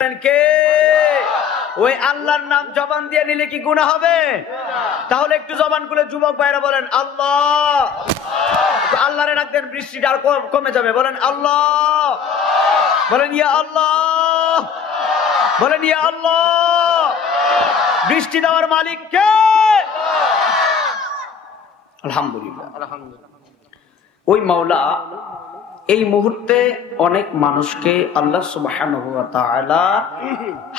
কে ওই আল্লাহর নাম জবান দিয়ে নিলে কি গুনাহ হবে? তাহলে একটু জবান খুলে যুবক ভাইরা বলেন আল্লাহ। আল্লাহরে ডাক দেন, বৃষ্টিটা আর কমে যাবে। বলেন আল্লাহ, বলেন ইয়া আল্লাহ, বলেন ইয়া আল্লাহ। বৃষ্টি দেওয়ার মালিক কে? আলহামদুলিল্লাহ। ওই মাওলা এই মুহূর্তে অনেক মানুষকে আল্লাহ সুবহানাহু ওয়া তাআলা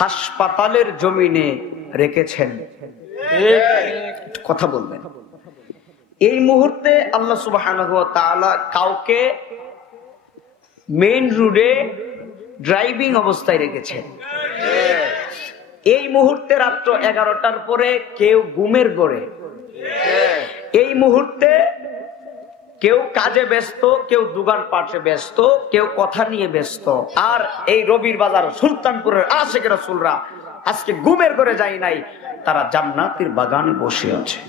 হাসপাতালের জমিনে রেখেছেন। কথা বলবেন। এই মুহূর্তে আল্লাহ সুবহানাহু ওয়া তাআলা কাউকে মেইন রোডে ড্রাইভিং অবস্থায় রেখেছেন। এই মুহূর্তে রাত্র 11টার পরে কেউ ঘুমের ঘরে, এই মুহূর্তে কেউ কাজে ব্যস্ত, কেউ দোকান পাটে ব্যস্ত, কেউ কথা নিয়ে ব্যস্ত। আর এই রবির বাজার সুলতানপুরের আশিক রাসূলরা আজকে ঘুমের ঘরে যায় নাই, তারা জান্নাতের বাগানে বসে আছে।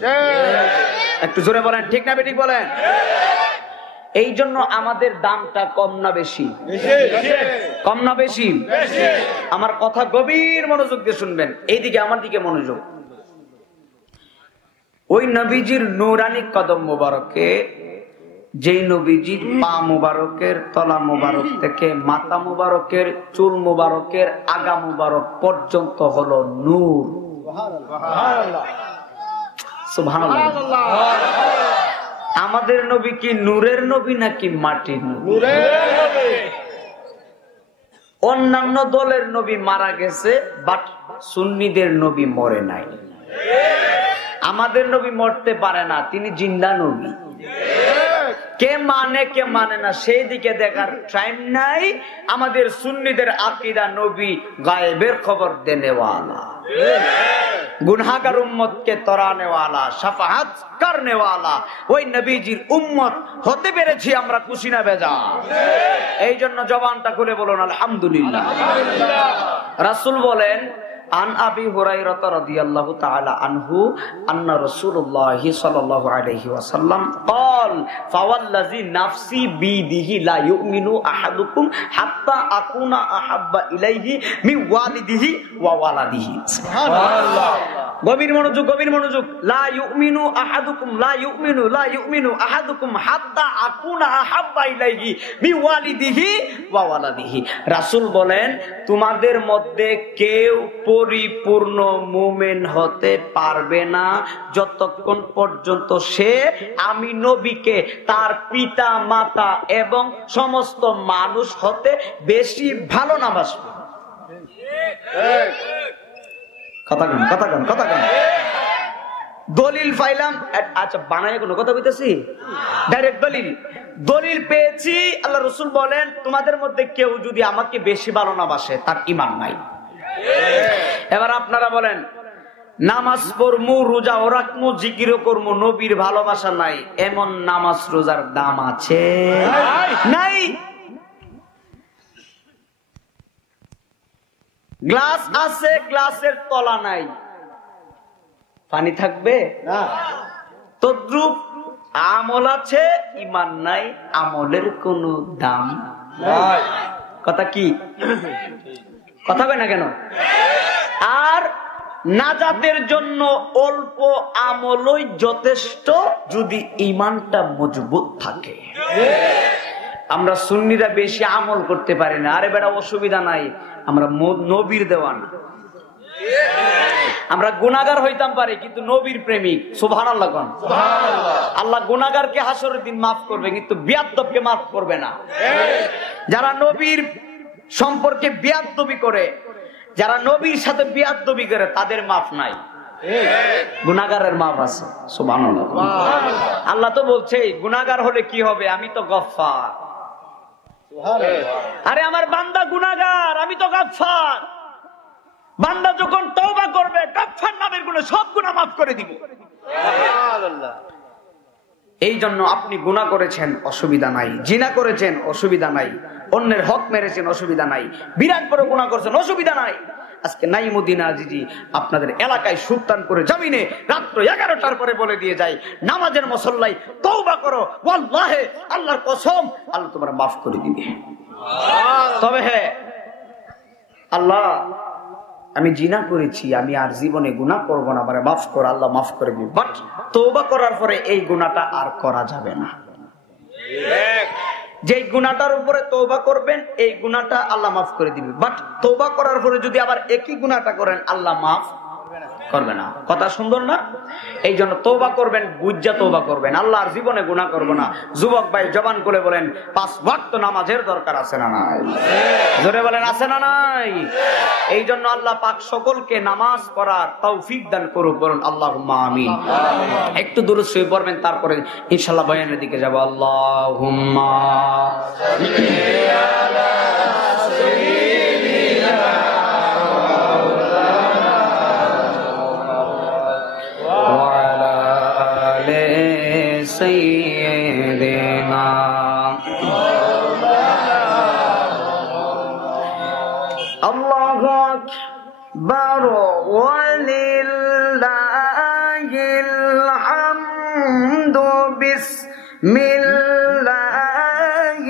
একটু জোরে বলেন ঠিক না বেঠিক বলেন। এই জন্য আমাদের দামটা কম না বেশি? কম না বেশি? আমার কথা গভীর মনোযোগ দিয়ে শুনবেন, এইদিকে আমার দিকে মনোযোগ। ওই নবীজির নূরানী কদম মোবারকে, যেই নবীজির পা মুবারকের তলা মুবারক থেকে মাথা মুবারকের চুল মুবারকের আগা মুবারক পর্যন্ত হলো নূর। সুবহানাল্লাহ। আমাদের নবী কি নূরের নবী নাকি মাটির নবী? অন্যান্য দলের নবী মারা গেছে, বাট সুন্নিদের নবী মরে নাই। আমাদের নবী মরতে পারে না, তিনি জিন্দা নবী। কে মানে কে মানে না সেই দিকে দেখার টাইম নাই। আমাদের সুন্নিদের আকীদা নবী গায়েবের খবর দেনেওয়ালা, গুনাহগার উম্মতকে তরানেওয়ালা, শাফাআত করনেওয়ালা। ওই নবীজির উম্মত হতে পেরেছি আমরা, খুশি না বেজার? এই জন্য জবানটা খুলে বলুন আলহামদুলিল্লাহ। রাসূল বলেন আন আবি হুরায়রা রাদিয়াল্লাহু তাআলা আনহু আন্না রাসূলুল্লাহ সাল্লাল্লাহু আলাইহি ওয়াসাল্লাম قال فوالذي نفسي بيده لا يؤمن احدكم حتى اكون احب اليه من والده وولده। সুবহানাল্লাহ। গভীর মনোযোগ, গভীর মনোযোগ। লা ইউমিনু আহাদুকুম, লা ইউমিনু আহাদুকুম হাত্তা আকুনা আহাব্বা ইলাইহি বিওয়ালিদিহি ওয়া ওয়ালাদিহি। রাসূল বলেন তোমাদের মধ্যে কেউ পরিপূর্ণ মুমিন হতে পারবে না যতক্ষণ পর্যন্ত সে আমি নবীকে তার পিতা মাতা এবং সমস্ত মানুষ হতে বেশি ভালো না বাসবে। কথা গান। দলিল পাইলাম। আচ্ছা বানায় কোনো কথা বলতেছি, ডাইরেক্ট দলিল পেয়েছি। আল্লাহ রাসূল বলেন তোমাদের মধ্যে কেউ যদি আমাকে বেশি ভালো না বাসে তার ঈমান নাই। এবার আপনারা বলেন নামাজ পড়মু, রোজা ও রাখমু, জিকিরও করমু, নবীর ভালোবাসা নাই, এমন নামাজ রোজার দাম আছে? নাই। গ্লাস আছে, গ্লাসের তলা নাই, পানি থাকবে না। তদ্রূপ আমল আছে, ঈমান নাই, আমলের কোনো দাম নাই। কথা কি? কথা কয় না কেন? আর নাজাতের জন্য অল্প আমলই যথেষ্ট যদি ঈমানটা মজবুত থাকে। আমরা সুন্নিরা বেশি আমল করতে পারি না। আরে বেটা অসুবিধা নাই, আমরা নবীর দেওয়ানা। আমরা গুনাহগার হইতাম পারি কিন্তু নবীর প্রেমিক। সুবহানাল্লাহ। আল্লাহ গুনাহগারকে হাসরের দিন মাফ করবে কিন্তু বিয়াদবকে মাফ করবে না। যারা নবীর সম্পর্কে বিয়াদবি করে, যারা নবীর সাথে বিয়াদবি করে তাদের মাফ নাই, গুনাহগারের মাফ আছে। সুবহানাল্লাহ। আল্লাহ তো বলছে গুনাহগার হলে কি হবে, আমি তো গফফার। আরে আমার বান্দা গুনাহগার, আমি তো গফফার। বান্দা যখন তওবা করবে গফফার নামের গুনাহ সব গুনাহ মাফ করে দিব। সুবহানাল্লাহ। এই জন্য আপনি গুনাহ করেছেন অসুবিধা নাই, জিনা করেছেন অসুবিধা নাই, অন্যের হক মেরেছেন অসুবিধা নাই, বিরাট বড় গুনাহ করেছেন অসুবিধা নাই। আজকে নাইমুদ্দিন আজিজি আপনাদের এলাকায় সুলতানপুরে জমিনে রাত্র 11টার পরে বলে দিয়ে যায় নামাজের মুসল্লাই তওবা করো, ওয়াল্লাহি আল্লাহর কসম আল্লাহ তোমার মাফ করে দিবে। তবে হ্যাঁ আল্লাহ আমি জিনা করেছি, আমি আর জীবনে গুনাহ করব না, আমারে মাফ কর আল্লাহ, মাফ করে দিন। বাট তওবা করার পরে এই গুনাহটা আর করা যাবে না। যে গুনাহটার উপরে তওবা করবেন এই গুনাহটা আল্লাহ মাফ করে দিবে, বাট তওবা করার পরে যদি আবার একই গুনাহটা করেন আল্লাহ মাফ করবে না। কথা সুন্দর না? এই জন্য তওবা করবেন, বুঝা তওবা করবেন, আল্লাহ আর জীবনে গুনাহ করব না। যুবক ভাই জবান করে বলেন 5 ওয়াক্ত নামাজের দরকার আছে না নাই? জোরে বলেন আছে না নাই? এই জন্য আল্লাহ পাক সকলকে নামাজ পড়ার তৌফিক দান করুক, বলুন আল্লাহুম্মা আমিন। একটু দূরে শুয়ে পড়বেন, তারপরে ইনশাআল্লাহ বয়ানের দিকে যাব। আল্লাহুম্মা সাল্লি আলা সাইয়্যিদিনা سيدنا الله أكبر ولله الحمد بسم الله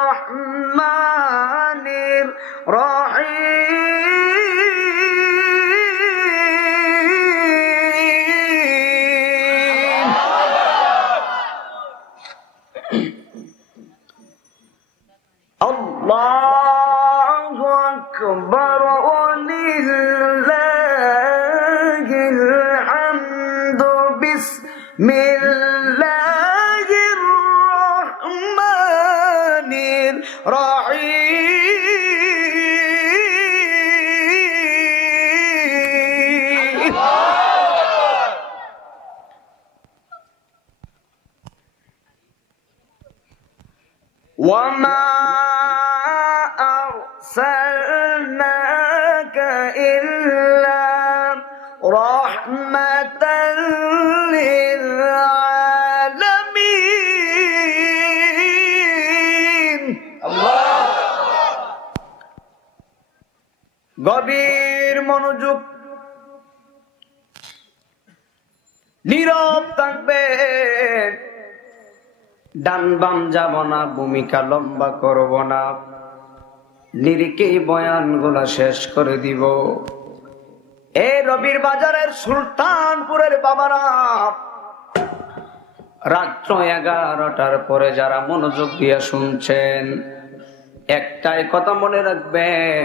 الرحمن الرحيم الله أكبر ولله الحمد بسم الله الرحمن الرحيم وما أرسلناك إلا رحمة للعالمين الله গভীর মনোযোগ, নীরব থাকবেন, ডান বাম যাব না, ভূমিকা লম্বা করব না, নিরিকেই বয়ানগুলা শেষ করে দিব। এই রবির বাজারের সুলতানপুরের বাবারা, রাত্র 11টার পরে যারা মনোযোগ দিয়ে শুনছেন, একটাই কথা মনে রাখবেন,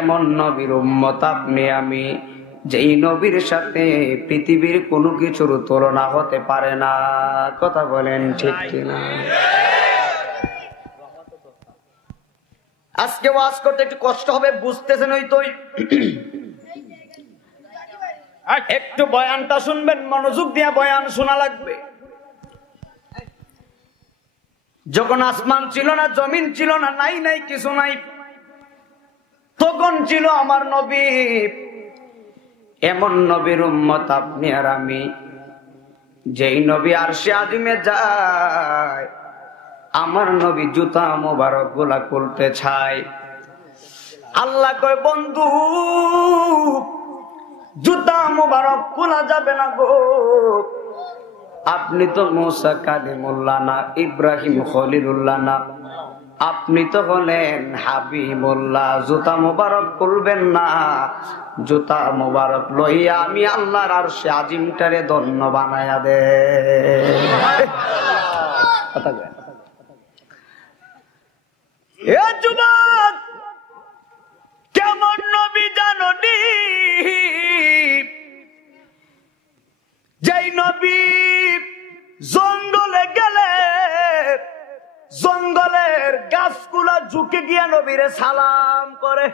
এমন নবীর উম্মত আপনি আমি, যেই নবীর সাথে পৃথিবীর কোনো কিছুর তুলনা হতে পারে না। কথা বলেন ঠিক কিনা? আজকে ওয়াজ করতে একটু কষ্ট হবে, বুঝতেছেন? ওই তো একটু বয়ানটা শুনবেন, মনোযোগ দিয়ে বয়ান শোনা লাগবে। যখন আসমান ছিল না, জমিন ছিল না, নাই নাই কিছু নাই, তখন ছিল আমার নবী। এমন নবীর উম্মত আপনি আর আমি, যেই নবী আরশে আজিমে যায়, আমার নবী জুতা মোবারক গুলা খুলতে চায়। আল্লাহ কয়, বন্ধু জুতা মোবারক খোলা যাবে না গো, আপনি তো মুসা কালিমুল্লাহ না, ইব্রাহিম খলিলুল্লাহ না, আপনি তো হলেন হাবিবুল্লাহ, জুতা মোবারক খুলবেন না। জুতা মোবারক লইয়া আমি আল্লাহর আরশে আজিমটারে ধন্য বানায়া দে। এ যুবক, কেমন নবী জাননি, যেই নবী জঙ্গলে গেলে জঙ্গলের গাছগুলা ঝুঁকে গিয়া নবীরে সালাম করে।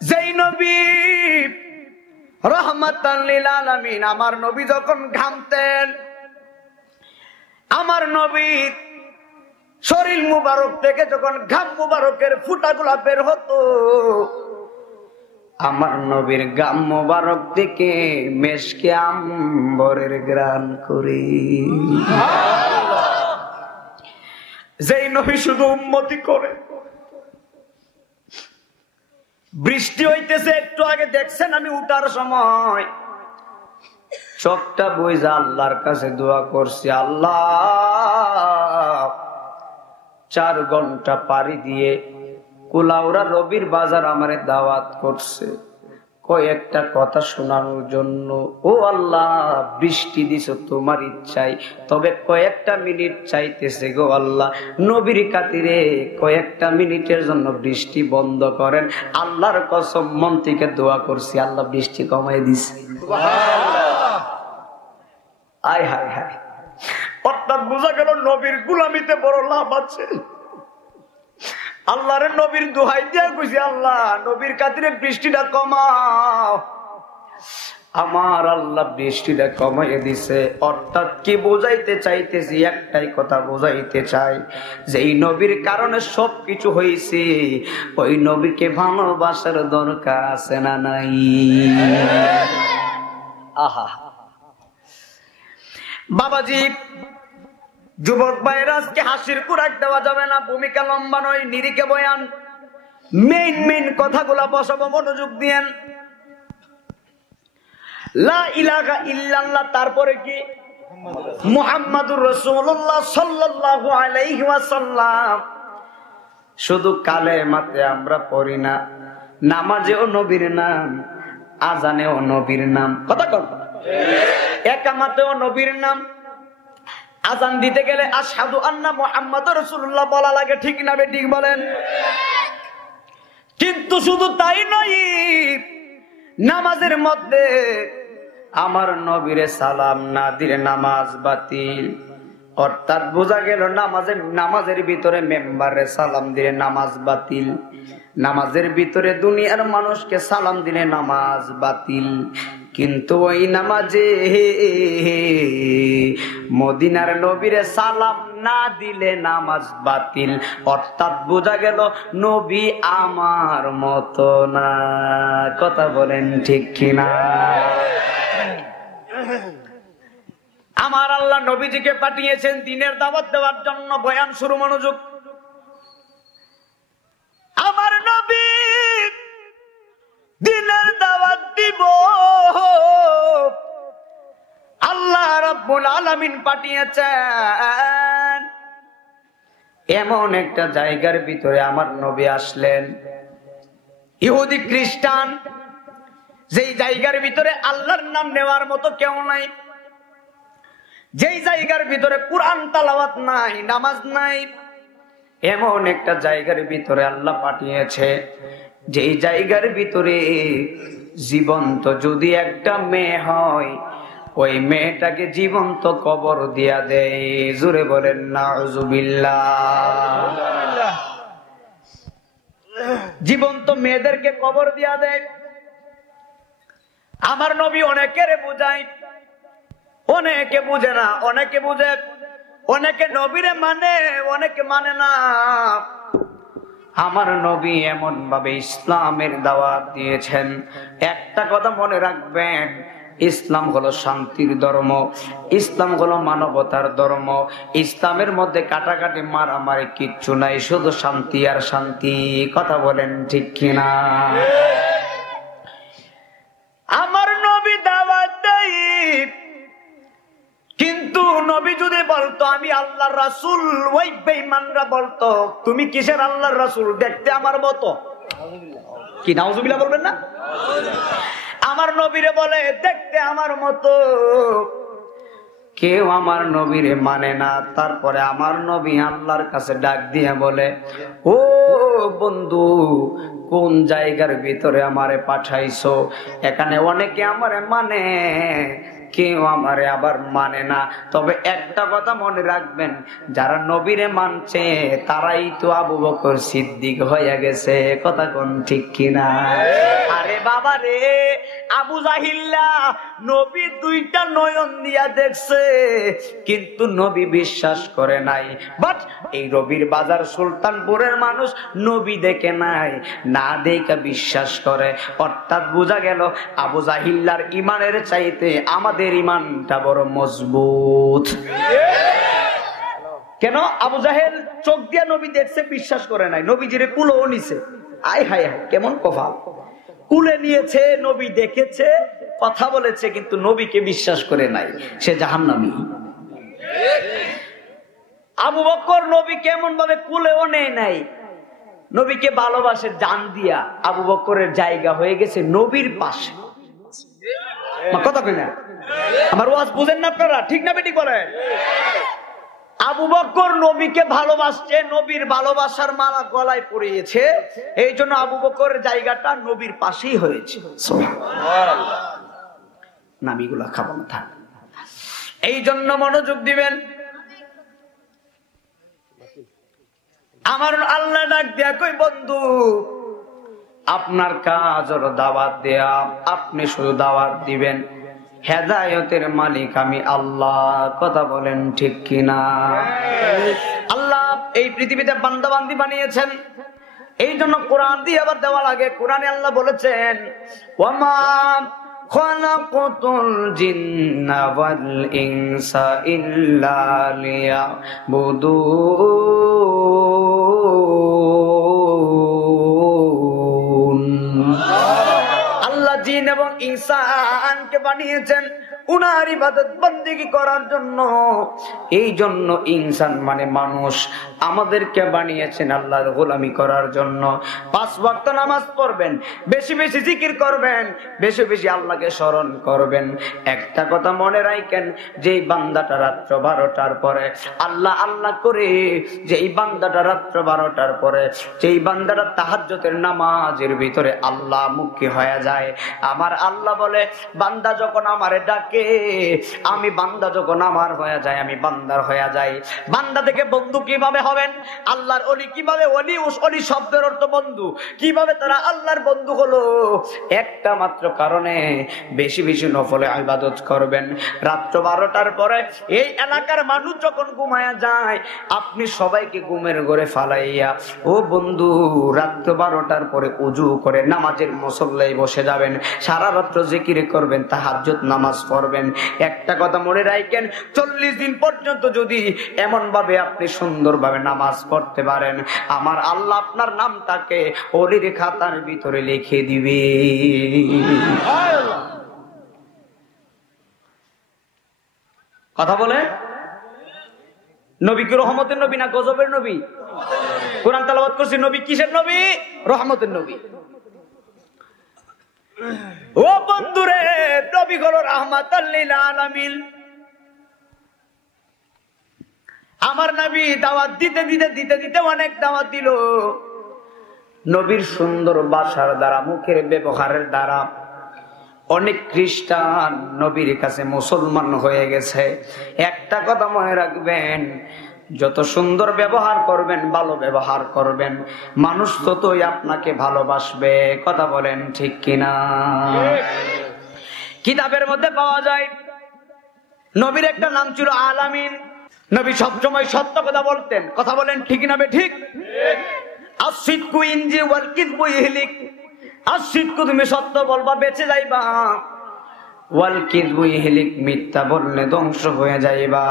যেই নবী রহমাতাল লিল আলামিন, আমার নবী যখন ঘামতেন, আমার নবী শরীর মুবারক থেকে যখন ঘাম মুবারকের ফুটাগুলা বের হতো, আমার নবীর গাম মুবারক থেকে মেশকে আম্বরের গ্রান করি। যেই নবী শুধু উম্মতি করে। বৃষ্টি হইতেছে, একটু আগে দেখছেন আমি উঠার সময় চোখটা বুইজা আল্লাহর কাছে দোয়া করছি, আল্লাহ 4 ঘন্টা পাড়ি দিয়ে কুলাউড়া রবির বাজার আমারে দাওয়াত করছে কয়েকটা কথা শোনানোর জন্য। ও আল্লাহ, বৃষ্টি দিছো তোমার ইচ্ছায়, তবে কয়েকটা মিনিট চাইতেছে গো আল্লাহ, নবীর খাতিরে কয়েকটা মিনিটের জন্য বৃষ্টি বন্ধ করেন। আল্লাহর কসম মন থেকে দোয়া করছি, আল্লাহ বৃষ্টি কমাই দিছে। আয় হায় হায়, অর্থাৎ বোঝা গেল নবীর গুলামিতে বড় লাভ আছে। আল্লাহর নবীর দোহাই দিয়া কইছি, আল্লাহ নবীর খাতিরে বৃষ্টিটা কমাও। আমার আল্লাহ বৃষ্টিটা কমাইয়ে দিছে। অর্থাৎ কি বোঝাইতে চাইতেছি, একটাই কথা বোঝাইতে চাই, যে এই নবীর কারণে সবকিছু হয়েছে। ওই নবীকে ভালোবাসার দরকার আছে না নাই? আহা বাবাজি, যুবক ভাইয়েরা, আজকে হাসির কুরাক দেওয়া যাবে না, ভূমিকা লম্বা নয়, নিরিকে বয়ান, মেইন কথাগুলা বসাবো, মনোযোগ দিয়েন। লা ইলাহা ইল্লাল্লাহ, তারপরে কি? মুহাম্মাদুর রাসূলুল্লাহ সাল্লাল্লাহু আলাইহি ওয়াসাল্লাম। শুধু কালেমাতে আমরা পড়ি না, নামাজেও নবীর নাম, আজানেও নবীর নাম, কথা কর, একামাতেও নবীর নাম। আজান দিতে গেলে আশহাদু আন্না মুহাম্মাদুর রাসূলুল্লাহ বলা লাগে, ঠিক না বেঠিক বলেন? কিন্তু শুধু তাই নয়, নামাজের মধ্যে আমার নবীরে সালাম না দিলে নামাজ বাতিল। অর্থাৎ বোঝা গেল নামাজের ভিতরে মেম্বারে সালাম দিলে নামাজ বাতিল, নামাজের ভিতরে দুনিয়ার মানুষকে সালাম দিলে নামাজ বাতিল। কিন্তু ওই নামাজে মদিনার নবীরে সালাম না দিলে নামাজ বাতিল। অর্থাৎ বোঝা গেল নবী আমার মতো না, কথা বলেন ঠিক কিনা? আমার আল্লাহ নবীজিকে পাঠিয়েছেন দ্বীনের দাওয়াত দেওয়ার জন্য। বয়ান শুরু, মনোযোগ। আমার নবী দ্বীনের দাওয়াত দিব, আল্লাহ রাব্বুল আলামিন পাঠিয়েছেন। এমন একটা জায়গার ভিতরে আমার নবী আসলেন, ইহুদি খ্রিস্টান, যেই জায়গার ভিতরে আল্লাহর নাম নেওয়ার মতো কেউ নাই, যেই জায়গার ভিতরে কুরআন তেলাওয়াত নাই, নামাজ নাই, এমন একটা জায়গার ভিতরে আল্লাহ পাঠিয়েছে, যেই জায়গার ভিতরে জীবন্ত যদি একটা মেয়ে হয়, ওই মেয়েটাকে জীবন্ত কবর দিয়া দেয়। জোরে বলেন নাউজুবিল্লাহ। জীবন্ত মেয়েদেরকে কবর দিয়া দেয়। আমার নবী অনেকের বুঝায়, অনেকে বুঝে না, অনেকে বুঝে, অনেকে নবীরে মানে, অনেকে মানে না। আমার নবী এমন ভাবে ইসলামের দাওয়াত দিয়েছেন, একটা কথা মনে রাখবেন, ইসলাম হলো শান্তির ধর্ম, ইসলাম হলো মানবতার ধর্ম। ইসলামের মধ্যে কাটাকাটি মারামারি কিচ্ছু নাই, শুধু শান্তি আর শান্তি, কথা বলেন ঠিক কিনা? আমার নবী দাওয়াত দেয়, কিন্তু নবী যদি বলতো আমি আল্লাহর রাসূল, ওই বেঈমানরা বলতো তুমি কিসের আল্লাহর রাসূল, দেখতে আমার মতো। কি নাউজুবিল্লাহ বলবেন না? আমার নবীরে বলে দেখতে আমার মতো। কেউ আমার নবীরে মানে না। তারপরে আমার নবী আল্লাহর কাছে ডাক দিয়ে বলে, ও বন্ধু, কোন জায়গার ভিতরে আমারে পাঠাইছো? এখানে অনেকে আমারে মানে, কেউ আমারে আবার মানে না। তবে একটা কথা মনে রাখবেন, যারা নবীরে মানছে তারাই তো আবু বকর সিদ্দিক হয়ে গেছে, কথা কোন ঠিক কিনা? আরে বাবা রে, আবু জাহিল্লা নবী দুইটা নয়ন দিয়া দেখছে, কিন্তু নবী বিশ্বাস করে নাই। বাট এই রবির বাজার সুলতানপুরের মানুষ নবী দেখে নাই, না দেখে বিশ্বাস করে। অর্থাৎ বোঝা গেল আবু জাহিল্লার ইমানের চাইতে আমাদের ইমানটা বড় মজবুত। কেন? আবু জাহেল চোখ দিয়া নবী দেখছে, বিশ্বাস করে নাই, নবীজিরে কুলও নিছে। আয় হায় হায়, কেমন কপাল! কুলে নিয়েছে, নবী দেখেছে, কথা বলেছে, কিন্তু নবীকে বিশ্বাস করে নাই, সে জাহান্নামী। আবু বকর নবী কেমন ভাবে কুলেও নেয় নাই, নবীকে ভালোবাসে জান দিয়া। আবু বকরের জায়গা হয়ে গেছে নবীর পাশে। কথা কই না? আমার ওয়াজ বুঝেন না আপনারা? ঠিক না বেটি বলেন? আবু বকর নবীকে ভালোবাসছে, নবীর ভালোবাসার মালা গলায় পরিয়েছে, এই জন্য আবু বকরের জায়গাটা নবীর পাশেই হয়েছে। নামিগুলা খাবো না, থাক। এই জন্য মনোযোগ দিবেন। আমার আল্লাহ ডাক দিয়া কই, বন্ধু আপনার কাজ হলো দাওয়াত দেয়া, আপনি শুধু দাওয়াত দিবেন। হেদায়েতের মালিক আমি আল্লাহ। কথা বলেন ঠিক কিনা? আল্লাহ এই পৃথিবীতে বান্দা বান্দি বানিয়েছেন, এই জন্য কোরআন দিয়ে আবার দেওয়া লাগে। কোরআনে আল্লাহ বলেছেন, ওয়ামা খালাকাতুল জিন্না ওয়াল ইনসা ইল্লা লিয়াবুদুন। আল্লাহ জিন এবং ইনসানকে বানিয়েছেন উনার ইবাদত বন্দেগী করার জন্য। এই জন্য ইনসান মানে মানুষ আমাদেরকে বানিয়েছেন আল্লাহর গোলামি করার জন্য। 5 ওয়াক্ত নামাজ পড়বেন, বেশি বেশি জিকির করবেন, বেশি বেশি আল্লাহকে স্মরণ করবেন। একটা কথা মনে রাখেন, যেই বান্দাটা রাত্র 12টার পরে আল্লাহ আল্লাহ করে, যেই বান্দাটা রাত্র 12টার পরে, যেই বান্দাটা তাহাজ্জুদের নামাজের ভিতরে আল্লাহ মুখী হয়ে যায়, আমার আল্লাহ বলে বান্দা যখন আমারে ডাকে, আমি বান্দা যখন আমার হয়ে যায়, আমি বান্দার হয়ে যাই। বান্দা থেকে বন্ধু কিভাবে হবেন? আল্লাহর ওলি কিভাবে? ওলি শব্দের অর্থ বন্ধু। কিভাবে তারা আল্লাহর বন্ধু হলো? একটা মাত্র কারণে, বেশি বেশি নফলে ইবাদত করবেন। রাত্র 12টার পরে এই এলাকার মানুষ যখন ঘুমায়া যায়, আপনি সবাইকে ঘুমের ঘরে ফালাইয়া, ও বন্ধু রাত্র 12টার পরে ওযু করে নামাজের মুসল্লায় বসে যাবেন, সারা রাত্র জিকির করবেন, তাহাজ্জুদ নামাজ পড়বেন। একটা কথা মনে রাখেন, 40 দিন পর্যন্ত যদি এমন ভাবে আপনি সুন্দরভাবে নামাজ পড়তে পারেন, আমার আল্লাহ আপনার নামটাকে ওলির খাতার ভিতরে লিখে দিবে। কথা বলে, নবী কি রহমতের নবী না গজবের নবী? কোরআন তেলাওয়াত করছি, নবী কিসের নবী? রহমতের নবী। ও বন্ধুরে, নবী হলো রাহমাতাল লিল আলামিন। আমার নবী দাওয়াত দিতে দিতে দিতে দিতে অনেক দাওয়াত দিল। নবীর সুন্দর ভাষার দ্বারা, মুখের ব্যবহারের দ্বারা অনেক খ্রিস্টান নবীর কাছে মুসলমান হয়ে গেছে। একটা কথা মনে রাখবেন, যত সুন্দর ব্যবহার করবেন, ভালো ব্যবহার করবেন, মানুষ ততই আপনাকে ভালোবাসবে। কথা বলেন ঠিক কিনা? কিতাবের মধ্যে পাওয়া যায়, নবীর একটা নাম ছিল আলামিন। নবী সবসময় সত্য কথা বলতেন। কথা বলেন ঠিক না বে ঠিক? আসিদকু ইনজি ওয়াল কিযবু ইহলিক। আসিদকু, তুমি সত্য বলবা বেঁচে যাইবা, ওয়াল কিযবু ইহলিক, মিথ্যা বললে ধ্বংস হয়ে যাইবা।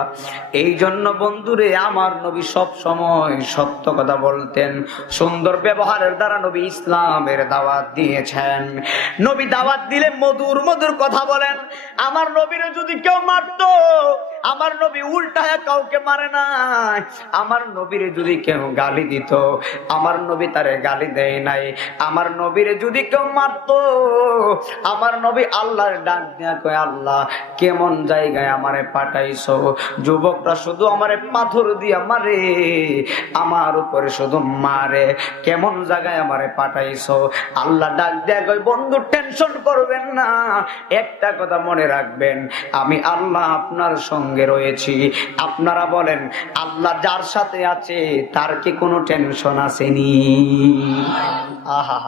এই জন্য বন্ধুরে, আমার নবী সব সময় সত্য কথা বলতেন। সুন্দর ব্যবহারের দ্বারা নবী ইসলামের দাওয়াত দিয়েছেন। নবী দাওয়াত দিলে মধুর মধুর কথা বলেন। আমার নবীরে যদি কেউ মারতো, আমার নবী উল্টায় কাউকে মারে না। আমার নবীরে যদি কেউ গালি দিত, আমার নবী তারে গালি দেয় নাই। আমার নবীরে যদি কেউ মারতো, আমার নবী আল্লাহর ডাক দিয়া কয়, আল্লাহ কেমন জায়গায় আমারে পাঠাইছো? যুবকরা শুধু আমারে পাথর দিয়া মারে, আমার উপরে শুধু মারে, কেমন জায়গায় আমারে পাঠাইছো? আল্লাহ ডাক দিয়া কয়, বন্ধু টেনশন করবেন না, একটা কথা মনে রাখবেন, আমি আল্লাহ আপনার সঙ্গে রয়েছি। আপনারা বলেন, আল্লাহ যার সাথে আছে তার কি কোনো টেনশন আসেনি? আহা,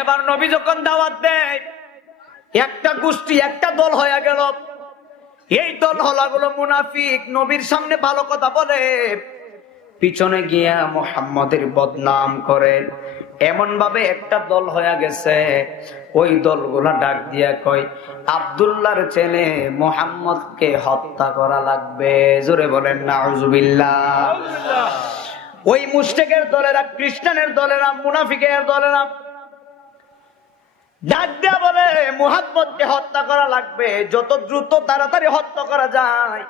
এবার নবী যখন দাওয়াত দেয়, একটা গোষ্ঠী, একটা দল হয়ে গেল। এই দল হলো মুনাফিক। নবীর সামনে ভালো কথা বলে, পিছনে গিয়া মুহাম্মদের বদনাম করে। এমন ভাবে একটা দল হয়ে গেছে। ওই দলগুলা ডাক দিয়া কয়, আব্দুল্লাহর ছেলে মুহাম্মদকে হত্যা করা লাগবে। জোরে বলেন নাউজুবিল্লাহ। ওই মুশরিকের দলেরা, খ্রিস্টানের দলেরা, মুনাফিকের দলেরা ডাক দিয়া বলে, মুহাম্মদকে হত্যা করা লাগবে, যত দ্রুত তাড়াতাড়ি হত্যা করা যায়।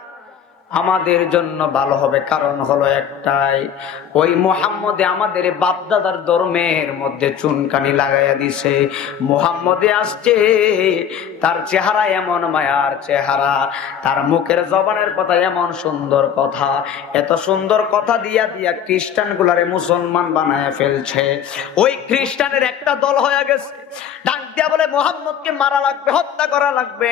আমাদের জন্য ভালো হবে। কারণ হলো একটাই, ওই মুহাম্মদে আমাদের বাপ দাদার ধর্মের মধ্যে চুনকানি লাগাইয়া দিছে। মুহাম্মদে আসছে, তার চেহারা এমন মায়ার চেহারা, তার মুখের জবানের কথা এমন সুন্দর কথা, এত সুন্দর কথা দিয়া দিয়া খ্রিস্টান গুলারে মুসলমান বানায় ফেলছে। ওই খ্রিস্টানের একটা দল হয়ে গেছে, ডাক দিয়া বলে মুহাম্মদকে মারা লাগবে, হত্যা করা লাগবে,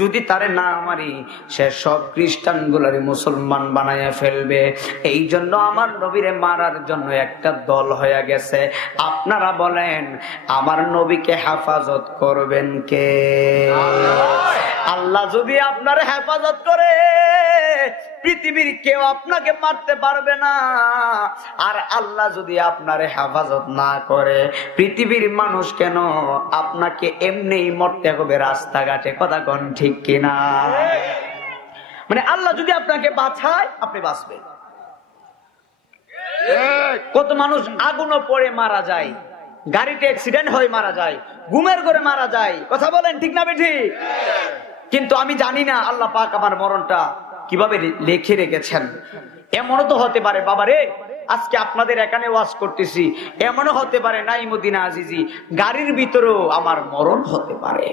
যদি তারে না মারি সে সব খ্রিস্টান গুলারে মুসলমান বানায় ফেলবে। এই জন্য আমার নবীরে মারার জন্য একটা দল হয়ে গেছে। আপনারা বলেন আমার নবীকে হেফাজত করবেন কে? আল্লাহ যদি আপনার হেফাজত করে, পৃথিবীর কেউ আপনাকে মারতে পারবে না। আর আল্লাহ যদি আপনার হেফাজত না করে, পৃথিবীর মানুষ কেন আপনাকে এমনি মরতে হবে রাস্তাঘাটে। কথা কোন ঠিক কিনা? মানে আল্লাহ যদি আপনাকে বাঁচায়, আপনি বাঁচবেন। কত মানুষ আগুনও পড়ে মারা যায়, গাড়িতে অ্যাক্সিডেন্ট হয়ে মারা যায়, ঘুমের ঘরে মারা যায়। কথা বলেন ঠিক না বেঠিক? কিন্তু আমি জানি না আল্লাহ পাক আমার মরণটা কিভাবে লিখে রেখেছেন। এমনও তো হতে পারে বাবারে, আজকে আপনাদের এখানে ওয়াজ করতেছি, এমনও হতে পারে নাইমুদ্দিন আজিজি গাড়ির ভিতরেও আমার মরণ হতে পারে।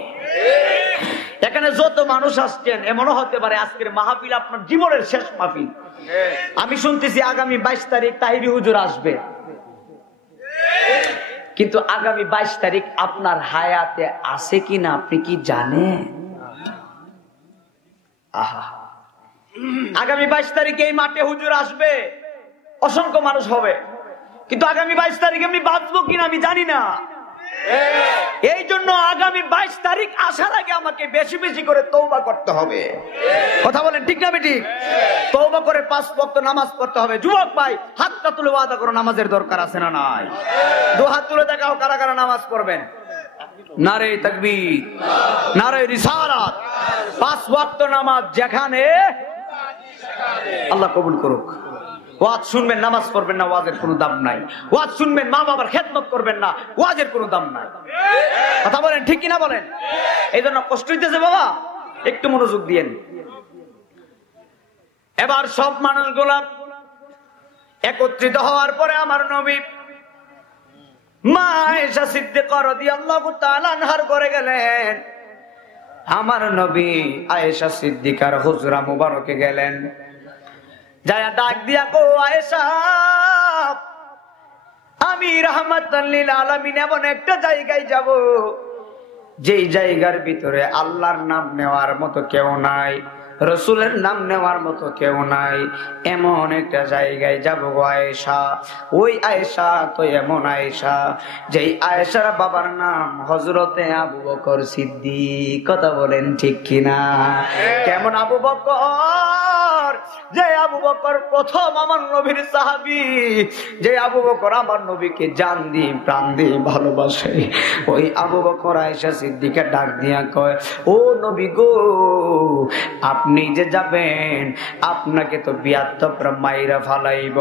এখানে যত মানুষ আসছেন, এমনও হতে পারে আজকের মাহফিল আপনার জীবনের শেষ মাহফিল। আমি শুনতেছি আগামী 22 তারিখ তাহিরি হুজুর আসবে, কিন্তু আগামী 22 তারিখ আপনার হায়াতে আছে কিনা আপনি কি জানেন? আহা, আগামী 22 তারিখে এই মাঠে হুজুর আসবে, অসংখ্য মানুষ হবে, কিন্তু আগামী 22 তারিখে আমি বাঁচবো কিনা আমি জানি না। এই জন্য আগামী 22 তারিখ আসার আগে আমাকে বেশি বেশি করে তওবা করতে হবে। কথা বলেন ঠিক না বেঠিক? তওবা করে 5 ওয়াক্ত নামাজ পড়তে হবে। যুবক ভাই, হাতটা তুলে ওয়াদা করো নামাজের দরকার আছে না নাই? দু হাত তুলে দেখাও কারা কারা নামাজ পড়বেন। নারে তাকবীর, নারে রিসালাত। 5 ওয়াক্ত নামাজ যেখানে, আল্লাহ কবুল করুক। ওয়াজ শুনবেন, নামাজ পড়বেন না, ওয়াজের কোনো দাম নাই। ওয়াজ শুনবেন, মা বাবার খেদমত করবেন না, ওয়াজের কোনো দাম নাই। কথা বলেন ঠিক কিনা বলেন? এই জন্য কষ্ট হইতেছে বাবা, একটু মনোযোগ দিয়েন। এবার সব মানুষগুলা একত্রিত হওয়ার পরে আমার নবী মা আয়েশা সিদ্দিকা রাদিয়াল্লাহু তাআলা আনহার ঘরে গেলেন। আমার নবী আয়েশা সিদ্দিকার হুজরা মুবারকে গেলেন, যায়া ডাক দিয়া কো আয়েশা, আমি রাহমাতাল লিল আলামিন এমন একটা জায়গায় যাব, যেই জায়গার ভিতরে আল্লাহর নাম নেওয়ার মতো কেউ নাই, রসুলের নাম নেওয়ার মতো কেউ নাই, এমন একটা জায়গায় যাবো গো আয়েশা। ওই আয়েশা তো এমন আয়েশা, যেই আয়েশার বাবার নাম হযরতে আবু বকর সিদ্দিক। কথা বলেন ঠিক কিনা? কেমন আবু বকর? যে আবু বকর প্রথম আমার নবীর সাহাবী, যে আবু বকর আমার নবীকে জান দিয়ে প্রাণ দিয়ে ভালোবাসে। ওই আবু বকর আয়েশা সিদ্দিকা ডাক দিয়া কয়, ও নবী গো, আপনি যে যাবেন, আপনাকে তো বিয়াত্তপরা মাইরা ফালাইব।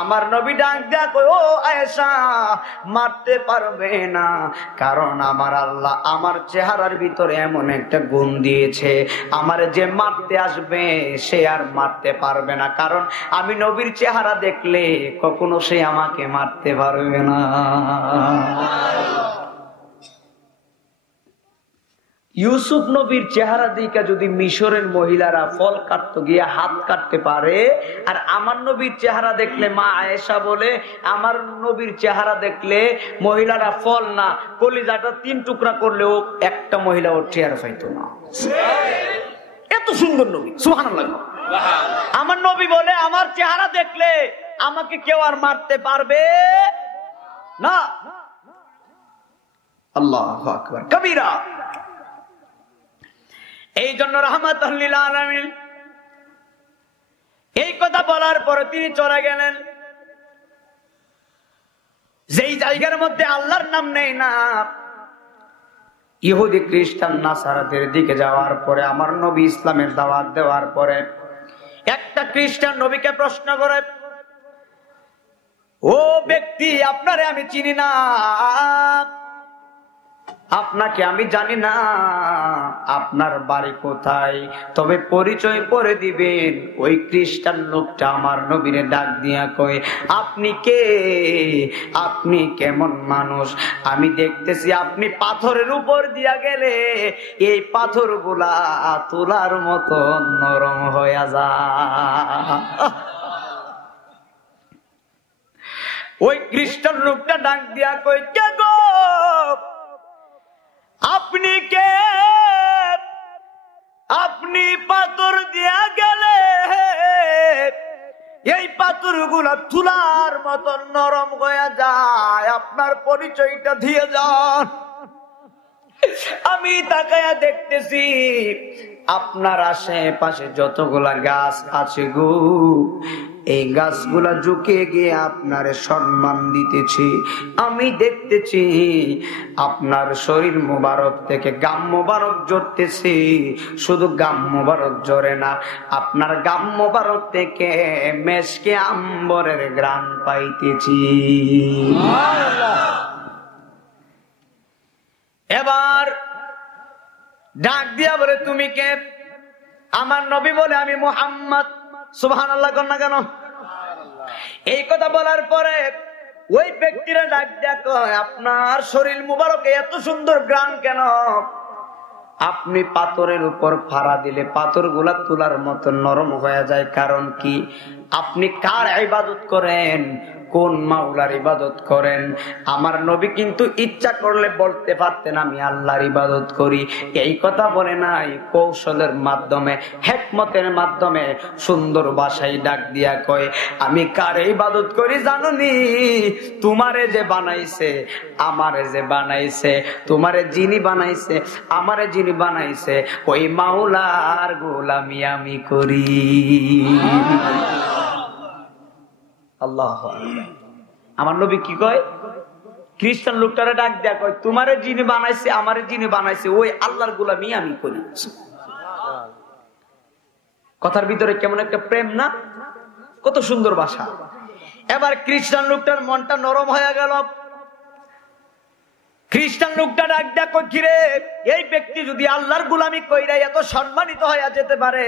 আমার নবী ডাক দিয়া কয়, ও আয়েশা, মারতে পারবে না, কারণ আমার আল্লাহ আমার চেহারার ভিতরে এমন একটা গুণ দিয়েছে, আমার যে মারতে আসবে সে আর মারতে পারবে না, কারণ আমি নবীর চেহারা দেখলে কখনো সে আমাকে মারতে পারবে না। ইউসুফ নবীর চেহারা দিকে যদি মিশরের মহিলারা ফল কাটতে গিয়ে হাত কাটতে পারে, আর আমার নবীর চেহারা দেখলে মা আয়েশা বলে, আমার নবীর চেহারা দেখলে মহিলারা ফল না কলিজাটা 3 টুকরা করলেও একটা মহিলা ওর চেহারা পাইতো না। এত সুন্দর নবী, সুবহানাল্লাহ। আমার নবী বলে, আমার চেহারা দেখলে আমাকে কেউ আর মারতে পারবে না। আল্লাহু আকবার কবীরা। এই জন্য রাহমাতুল লিল আলামিন এই কথা বলার পরে তিনি চলে গেলেন যেই জায়গার মধ্যে আল্লাহর নাম নেই না। ইহুদি খ্রিস্টান নাসারাদের দিকে যাওয়ার পরে আমার নবী ইসলামের দাওয়াত দেওয়ার পরে একটা খ্রিস্টান নবীকে প্রশ্ন করে, ও ব্যক্তি, আপনারে আমি চিনি না, আপনাকে আমি জানি না আপনার বাড়ি কোথায়, তবে পরিচয় করে দিবেন। ওই খ্রিস্টান লোকটা আমার নবীরে ডাক দিয়া কয়, আপনি কে, আপনি কেমন মানুষ? আমি দেখতেছি আপনি পাথরের উপর দিয়া গেলে এই পাথরগুলা তুলার মতো নরম হয়ে যায়। ওই খ্রিস্টান লোকটা ডাক দিয়া কয়, কে গো, আপনি কে? আপনি পাথর দিয়া গেলে এই পাথরগুলা তুলার মতো নরম হয়ে যায়, আপনার পরিচয়টা দিয়ে যান। আমি তাকায়া দেখতেছি আপনার আশেপাশে যতগুলা গাছ আছে গো, এই গাছগুলা ঝুঁকে গিয়ে আপনার সম্মান দিতেছি। আমি দেখতেছি আপনার শরীর মোবারক থেকে গাম মোবারক ঝরতেছি। শুধু গাম মোবারক ঝরে না, আপনার গাম মোবারক থেকে মেশকে আম্বরের ঘ্রাণ পাইতেছি। এবার ডাক দিয়া বলে, তুমি কে? আমার নবী বলে, আমি মুহাম্মদ। সুবহানাল্লাহ কর না কেন? এই কথা বলার পরে ওই ব্যক্তিরা ডাক দিয়া কয়, আপনার শরীর মুবারকে এত সুন্দর ঘ্রাণ কেন? আপনি পাথরের উপর ফাড়া দিলে পাথরগুলা তুলার মতো নরম হয়ে যায়। কারণ কি? আপনি কার ইবাদত করেন? কোন মাওলার ইবাদত করেন? আমার নবী কিন্তু ইচ্ছা করলে বলতে পারতেন আমি আল্লাহর ইবাদত করি। এই কথা বলে নাই, কৌশলের মাধ্যমে, হিকমতের মাধ্যমে সুন্দর ভাষায় ডাক দিয়া কয়, আমি কার ইবাদত করি জানোনি? তোমারে যে বানাইছে, আমারে যে বানাইছে, তোমারে যিনি বানাইছে, আমারে যিনি বানাইছে, ওই মাওলার গোলামি আমি করি। আল্লাহ। আমার নবী কি কয়? খ্রিস্টান লোকটারে ডাক দেয়া কয়, তোমারে যিনি বানাইছে, আমারে যিনি বানাইছে, ওই আল্লাহর গোলামি আমি করি। কথার ভিতরে কেমন একটা প্রেম না? কত সুন্দর ভাষা। এবার খ্রিস্টান লোকটার মনটা নরম হয়ে গেল। খ্রিস্টান লোকটা ডাক দেয়া কয়, কিরে, এই ব্যক্তি যদি আল্লাহর গোলামি কইরা এত সম্মানিত হয়ে যেতে পারে,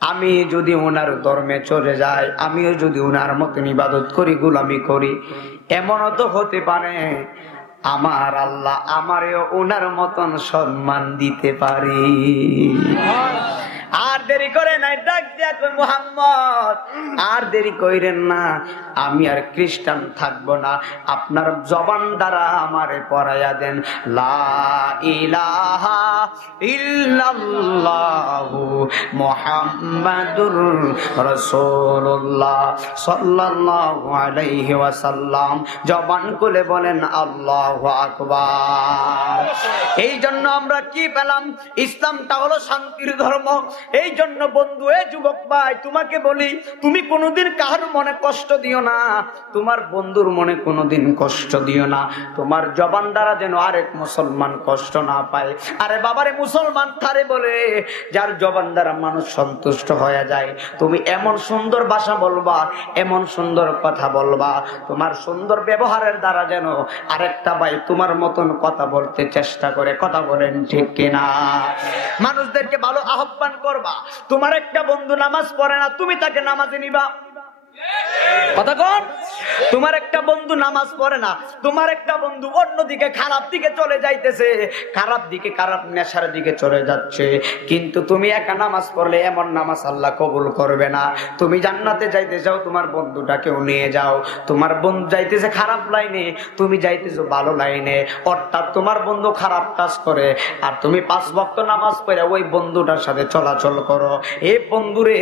আমি যদি ওনার ধর্মে চলে যাই, আমিও যদি ওনার মতন ইবাদত করি, গোলামি করি, এমনও তো হতে পারে আমার আল্লাহ আমারেও ওনার মতন সম্মান দিতে পারে। আর দেরি করে নাই, ডাক দিয়া কই, মুহাম্মদ আর দেরি কইরেন না, আমি আর খ্রিস্টান থাকবো না, আপনার জবান দ্বারা আমারে পড়াইয়া দেন লা ইলাহা ইল্লাল্লাহু মুহাম্মাদুর রাসূলুল্লাহ সাল্লাল্লাহু আলাইহি ওয়াসাল্লাম। জবান খুলে বলেন আল্লাহু আকবার। এই জন্য আমরা কি পেলাম? ইসলামটা হলো শান্তির ধর্ম। এই জন্য বন্ধু, এ যুবক ভাই, তোমাকে বলি, তুমি কোনোদিন কার মনে কষ্ট দিও না, তোমার বন্ধুর মনে কোনোদিন কষ্ট দিও না। তোমার জবান দ্বারা যেন আরেক মুসলমান কষ্ট না পায়। আরে বাবারে, মুসলমান তারে বলে যার জবান দ্বারা মানুষ সন্তুষ্ট হয়ে যায়। তুমি এমন সুন্দর ভাষা বলবা, এমন সুন্দর কথা বলবা, তোমার সুন্দর ব্যবহারের দ্বারা যেন আরেকটা ভাই তোমার মতন কথা বলতে চেষ্টা করে। কথা বলেন ঠিক কিনা? মানুষদেরকে ভালো আহ্বান করবা। তোমার একটা বন্ধু নামাজ পড়ে না, তুমি তাকে নামাজে নিবা। কথা কন। তোমার একটা বন্ধু নামাজ পড়ে না, তোমার একটা বন্ধু অন্যদিকে খারাপ দিকে চলে যাইতেছে, খারাপ দিকে, খারাপ নেশার দিকে চলে যাচ্ছে, কিন্তু তুমি একা নামাজ পড়লে এমন নামাজ আল্লাহ কবুল করবে না। তুমি জান্নাতে যাইতে চাও, তোমার বন্ধুটাকেও নিয়ে যাও। তোমার বন্ধু যাইতেছে খারাপ লাইনে, তুমি যাইতেছো ভালো লাইনে, অর্থাৎ তোমার বন্ধু খারাপ কাজ করে আর তুমি 5 ওয়াক্ত নামাজ পড়ে ওই বন্ধুটার সাথে চলাচল করো। এ বন্ধুরে,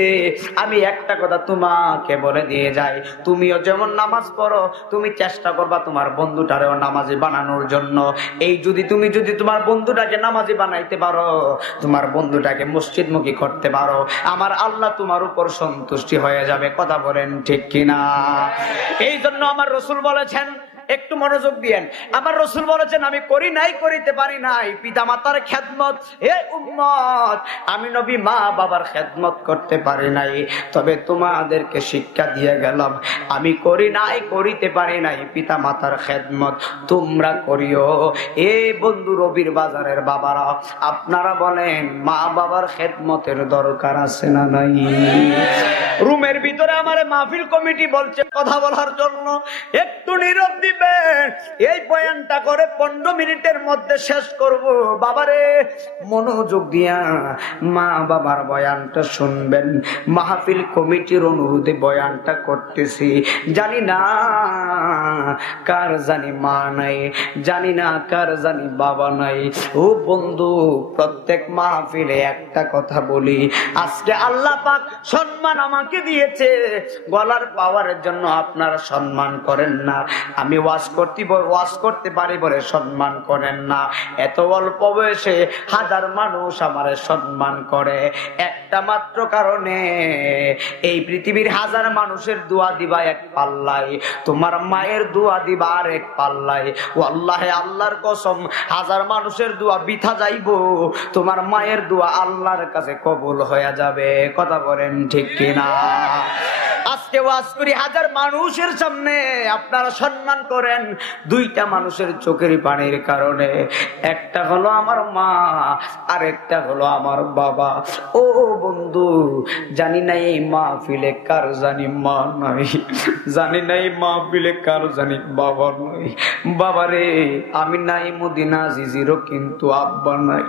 আমি একটা কথা তোমাকে বলে দিয়ে যাই, তুমিও যেমন নামাজ পড়ো, তুমি চেষ্টা করবা তোমার বন্ধুটারেও নামাজি বানানোর জন্য। এই তুমি যদি তোমার বন্ধুটাকে নামাজি বানাইতে পারো, তোমার বন্ধুটাকে মসজিদমুখী করতে পারো, আমার আল্লাহ তোমার উপর সন্তুষ্টি হয়ে যাবে। কথা বলেন ঠিক কিনা? এই জন্য আমার রাসূল বলেছেন, একটু মনোযোগ দিয়েন। আমার রাসূল বলেছেন আমি করি নাই, করিতে পারি নাই পিতা মাতার খেদমত। হে উম্মত, আমি নবী মা বাবার খেদমত করতে পারি নাই, তবে তোমাদেরকে শিক্ষা দিয়ে গেলাম আমি করি নাই, করিতে পারি নাই পিতা মাতার খেদমত, তোমরা করিও। এ বন্ধু রবির বাজারের বাবারা, আপনারা বলেন মা বাবার খেদমতের দরকার আছে না নাই? রুমের ভিতরে আমার মাহফিল কমিটি বলছে কথা বলার জন্য, একটু নীরব দিবেন। এই বয়ানটা করে 15 মিনিটের মধ্যে শেষ করব। বাবারে মনোযোগ দিয়া মা বাবার বয়ানটা শুনবেন। মাহফিল কমিটির অনুরোধে বয়ানটা করতেছি। জানি না কার জানি মা নাই, জানি না কার জানি বাবা নাই। ও বন্ধু, প্রত্যেক মাহফিলে একটা কথা বলি, আজকে আল্লাহ পাক সম্মান আমাকে দিয়েছে, গলার পাওয়ারের জন্য আপনারা সম্মান করেন না। আমি ওয়াজ করতে পারি বলে সম্মান করেন না। এত অল্প বয়সে হাজার মানুষ আমারে সম্মান করে একটা মাত্র কারণে, এই পৃথিবীর হাজার মানুষের দোয়া দিবা এক পাল্লাই, তোমার মায়ের দোয়া দিবা আর এক পাল্লাই। ওয়াল্লাহি আল্লাহর কসম, হাজার মানুষের দোয়া বৃথা যাইবো, তোমার মায়ের দোয়া আল্লাহর কাছে কবুল হয়ে যাবে। কথা বলেন ঠিক কিনা? আজকে ওয়াজ করি হাজার মানুষের সামনে, আপনারা সম্মান করেন দুইটা মানুষের চোখের পানির কারণে। একটা হলো আমার মা, আর একটা হলো আমার বাবা। ও বন্ধু, জানি না এই মাহফিলে কার জানি মা নাই, জানি না এই মাহফিলে কার জানি বাবা নাই। বাবারে, আমি নাই মদিনা জিজিরও কিন্তু আব্বা নাই,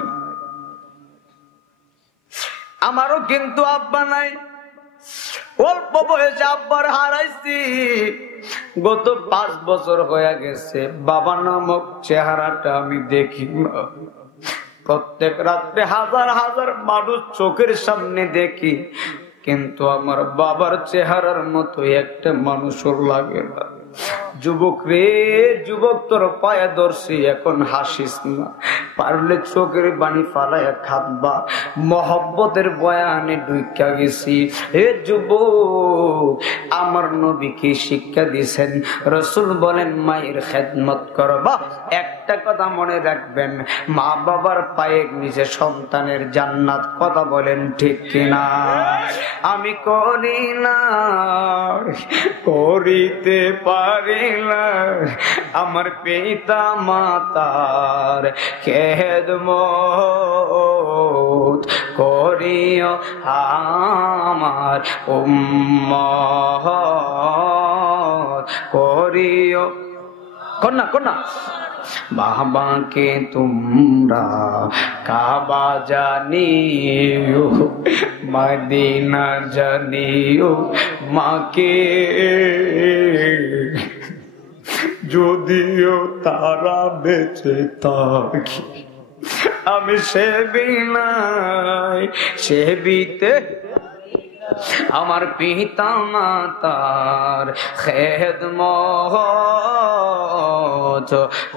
আমারও কিন্তু আব্বা নাই। অল্প বয়সে আব্বার হারাইছি, গত 5 বছর হয়ে গেছে। বাবা নামক চেহারাটা আমি দেখি না। প্রত্যেক রাত্রে হাজার হাজার মানুষ চোখের সামনে দেখি, কিন্তু আমার বাবার চেহারার মতো একটা মানুষও লাগে না। যুবক রে যুবক, তোর পায়ে ধরছি, এখন হাসিস না, পারলে চোখের বাণী ফালাইয়া খাদবা। মহব্বতের বয়ানে ঢুইকা গেছি। হে যুবক, আমার নবী কি শিক্ষা দিয়েছেন? রাসূল বলেন মায়ের খেদমত করবা। একটা কথা মনে রাখবেন, মা বাবার পায়ের নিচে সন্তানের জান্নাত। কথা বলেন ঠিক কিনা? আমি করি না, করিতে পারি না আমার পিতা মাতার খেদমত, করিও আমার উম্মত, করিও। কন্যা কন্যা বাবাকে তোমরা কাবা জানিও, মদিনা জানিও, মাকে যদিও তারা বেঁচে থাকি, আমি সেবিনাই সেবিতে আমার পিতা মাতার খেদমত,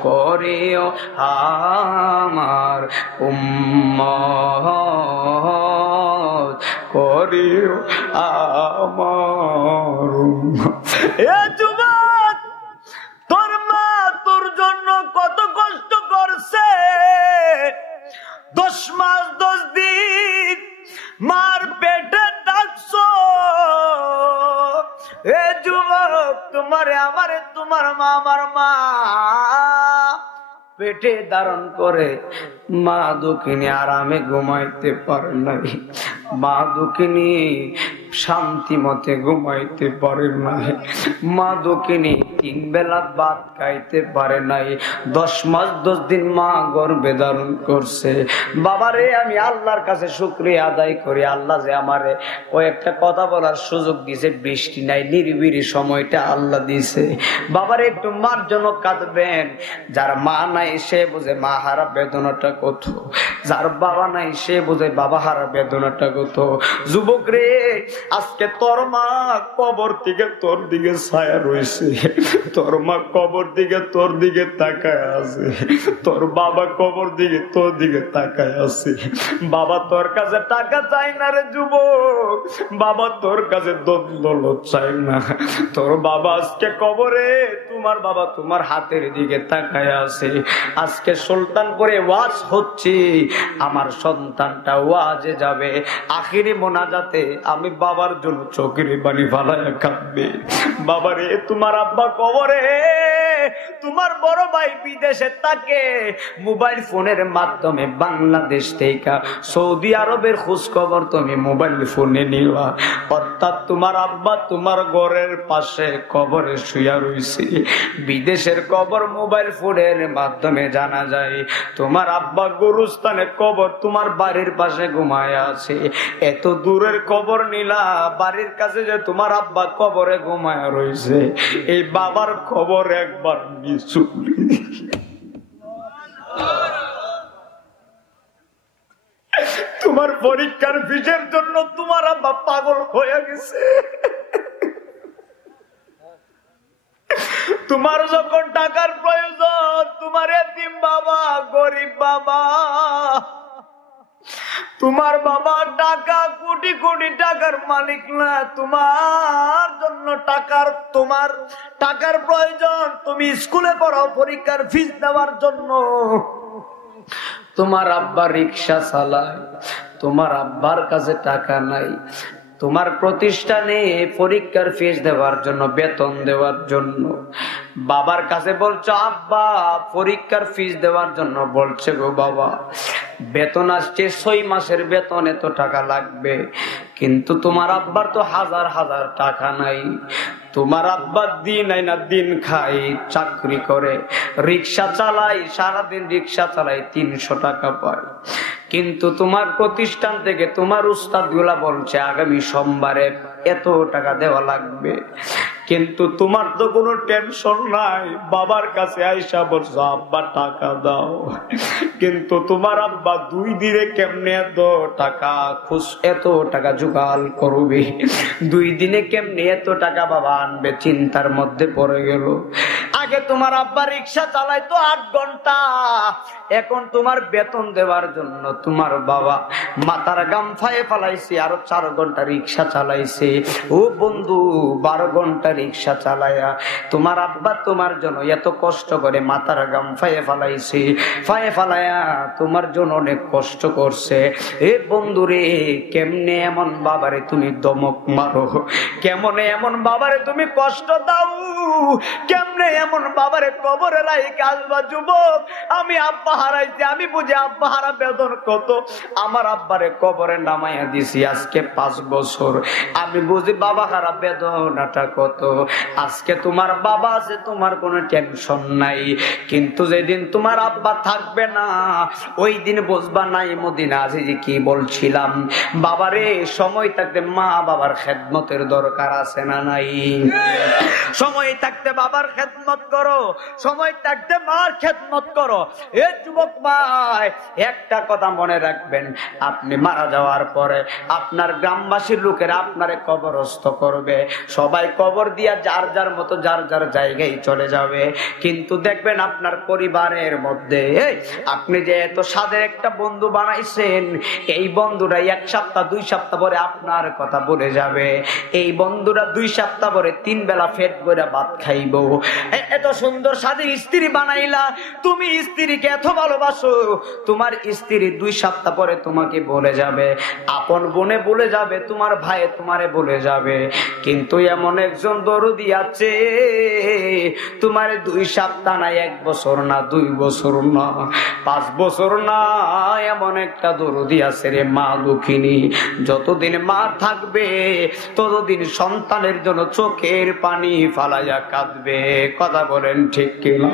করিও আমার উম্মত, করিও আমার উম্মত। এ যুবক, তোর মা তোর জন্য কত কষ্ট করছে। 10 মাস 10 দিন মার পেটে ডাকছো। এ যুবক, তোমারে আমারে তোমার মা, আমার মা পেটে ধারণ করে মা দুঃখিনী আরামে ঘুমাইতে পারে নাই, মা দুঃখিনী শান্তি মতে ঘুমাইতে পারে নাই, মা দুঃখিনী 3 বেলা ভাত খাইতে পারে নাই। 10 মাস 10 দিন মা গর্ভে ধারণ করছে। বাবারে, আমি আল্লাহর কাছে শুকরিয়া আদায় করি, আল্লাহ যে আমারে কয়েকটা কথা বলার সুযোগ দিছে। বৃষ্টি নাই, নিরিবিলি সময়টা আল্লাহ দিছে। বাবারে, একটু মার জন্য কাঁদবেন। যার মা নাই সে বুঝে মা হারা বেদনাটা কত। যার বাবা নাই সে বোঝে বাবা হারা বেদনাটা কত। যুবক রে, আজকে তোর মা কবর থেকে তোর দিকে ছায়া রয়েছে, তোর মা কবর দিকে তোর দিকে তাকায় আছে, তোর বাবা কবর দিকে তোর দিকে তাকায় আছে। বাবা তোর কাছে টাকা চাই না রে যুবক, বাবা তোর কাছে দৌলত চাই না। তোর বাবা আজকে কবরে, তোমার বাবা তোমার হাতের দিকে তাকায় আছে। আজকে সুলতানপুরে ওয়াজ হচ্ছে, আমার সন্তানটা ওয়াজে যাবে, আখিরি মোনাজাতে আমি বাবার জন্য চোখের পানি ফালায় কাঁদবে। বাবারে, তোমার আব্বা কবরে, তোমার বড় ভাই বিদেশে থাকে, মোবাইল ফোনের মাধ্যমে বাংলাদেশ থেকে সৌদি আরবের খোঁজ খবর তুমি মোবাইল ফোনে নিবা। অর্থাৎ তোমার আব্বা তোমার ঘরের পাশে কবরে শুয়া রয়েছে। বিদেশের কবর মোবাইল ফোনের মাধ্যমে জানা যায়। তোমার আব্বা গুরুস্থানে কবর তোমার বাড়ির পাশে ঘুমায় আছে। এত দূরের কবর নিলা, বাড়ির কাছে যে তোমার আব্বা কবরে ঘুমায় রয়েছে, এই বাবার খবর একবার নিশুলি। তোমার পরীক্ষার ফিসের জন্য তোমার আব্বা পাগল হয়ে গেছে। তোমার যখন টাকার প্রয়োজন, তোমার এতিম বাবা, গরিব বাবা, তোমার বাবা টাকা কোটি কোটি টাকার মালিক না, তোমার জন্য তোমার টাকার প্রয়োজন। তুমি স্কুলে পড়াও, পরীক্ষার ফিস দেওয়ার জন্য। তোমার আব্বা রিক্সা চালায়, তোমার আব্বার কাছে টাকা নাই। তোমার প্রতিষ্ঠানে পরীক্ষার ফিস দেওয়ার জন্য, বেতন দেওয়ার জন্য বাবার কাছে বলছো, আব্বা পরীক্ষার ফিস দেওয়ার জন্য বলছে গো বাবা, বেতন আসছে 6 মাসের বেতন, এত টাকা লাগবে। কিন্তু তোমার আব্বার তো হাজার হাজার টাকা নাই। তোমার আব্বা দিন আইনা দিন খাই, চাকরি করে, রিক্সা চালাই, সারাদিন রিক্সা চালাই, 300 টাকা পায়। কিন্তু তোমার প্রতিষ্ঠান থেকে তোমার উস্তাদ গুলা বলছে আগামী সোমবারে এত টাকা দেওয়া লাগবে। কিন্তু তোমার তো কোনো টেনশন নাই, বাবার কাছে আইসা বলছো আব্বা টাকা দাও। কিন্তু তোমার আব্বা 2 দিনে কেমনে এত টাকা এত টাকা জোগাড় করবে, 2 দিনে কেমনে এত টাকা বাবা আনবে, চিন্তার মধ্যে পড়ে গেল। আগে তোমার আব্বা রিক্সা চালাইতো 8 ঘন্টা, এখন তোমার বেতন দেওয়ার জন্য তোমার বাবা মাথার গাম ফায়ে ফেলাইছে, আরো 4 ঘন্টা রিক্সা চালাইছে। ও বন্ধু, 12 ঘন্টা রিক্সা চালায়া তোমার আব্বা তোমার জন্য এত কষ্ট করে মাথার গাম ফায়ে ফেলাইছে, ফায়ে ফেলায়া তোমার জন্য অনেক কষ্ট করছে। এ বন্ধু রে, কেমনে এমন বাবারে তুমি দমক মারো, কেমনে এমন বাবারে তুমি কষ্ট দাও, কেমনে এমন বাবারে কবরে লাইকে আসবা। যুবক, আমি আব্বা হারাইছি, আমি বুঝি আব্বা হারা বেদন কত। আমার আব্বারে কবরে নামাইয়া দিছি আজকে 5 বছর, আমি বুঝি বাবা হারা বেদনাটা কত। আজকে তোমার বাবা আছে, তোমার কোনো টেনশন নাই। কিন্তু যেদিন তোমার আব্বা থাকবে না, ওই দিন বুঝবা নাই মদিনা আজিজি কি বলছিলাম। বাবারে, সময় থাকতে মা বাবার খেদমতের দরকার আছে না নাই? সময় থাকতে বাবার খেদমত করো, সময় থাকতে মার খেদমত করো। এ যুবক ভাই, একটা কথা মনে রাখবেন, আপনি মারা যাওয়ার পরে আপনার গ্রামবাসীর লোকেরা আপনারে কবরস্থ করবে, সবাই কবর দিয়া যার যার মতো যার যার জায়গায় চলে যাবে। কিন্তু দেখবেন আপনার পরিবারের মধ্যে আপনি যে এত সাদের একটা বন্ধু বানাইছেন, এই বন্ধুরা 1 সপ্তাহ 2 সপ্তাহ পরে আপনার কথা বলে যাবে। এই বন্ধুরা 2 সপ্তাহ পরে 3 বেলা পেট ভরে ভাত খাইব। এত সুন্দর সাদের স্ত্রী বানাইলা, তুমি স্ত্রীকে এত ভালোবাসো, তোমার স্ত্রী 2 সপ্তাহ পরে তোমাকে বলে যাবে, আপন বোনে বলে যাবে, তোমার ভাই তোমারে বলে যাবে। কিন্তু এমন একজন দরদি আছে, তোমার 2 সপ্তাহ না, 1 বছর না, 2 বছর না, 5 বছর না, এমন একটা দরদি আছে রে মা দুঃখিনী। যতদিন মা থাকবে ততদিন সন্তানের জন্য চোখের পানি ফালাইয়া কাঁদবে। কথা বলেন ঠিক কিনা?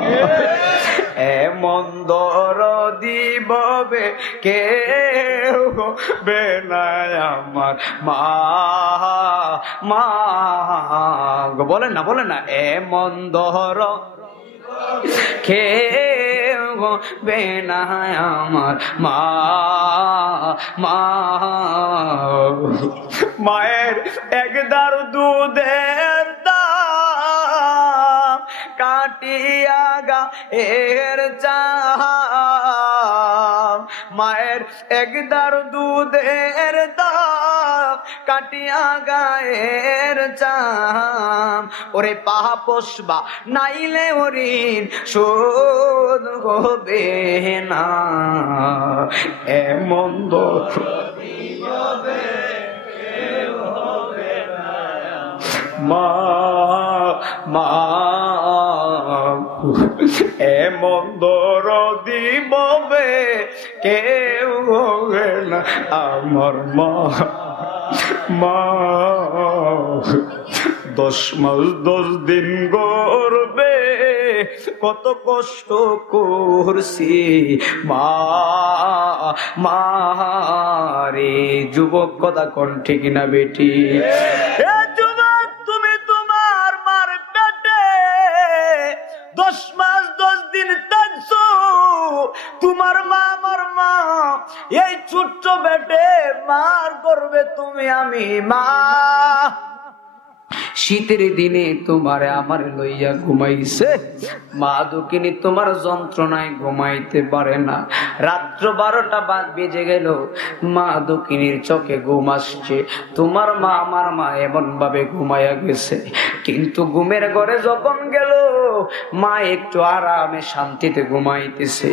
এমন দরদি ববে কেউ বেনায় আমার মা, মা বলেন না, বলেন না, এমন দর কেউ হবে না আমার মা। মা মায়ের একদার দুধের দাম কাটিয়া গায়ের চাম। মায়ের একদার দুধের দাম কাটিয়া গায়ের চাম। ওরে পাহা পোষবা নাইলে হরিণ শোধ হবে না। এমন মা মা এমন দরদি ববে কেউ হবে না আমার মা। মা 10 মাস 10 দিন গর্বে কত কষ্ট করছি মা। মা রে যুবক কথা কোন ঠিক না বেটি? যুবক তুমি তোমার মার পেটে 10 মাস 10 দিন থাকছো। তোমার মা আমার মা এই ছোট্ট পেটে মার গর্বে তুমি আমি মা। শীতের দিনে তোমারে আমার লইয়া ঘুমাইছে মা দুঃখিনী, তোমার যন্ত্রণায় ঘুমাইতে পারে না। রাত্র 12টা বেজে গেল, মা দুঃখিনীর চোখে ঘুম আসছে। তোমার মা আমার মা এমন ভাবে ঘুমাইয়া গেছে, কিন্তু ঘুমের ঘরে যখন গেল মা একটু আরামে শান্তিতে ঘুমাইতেছে।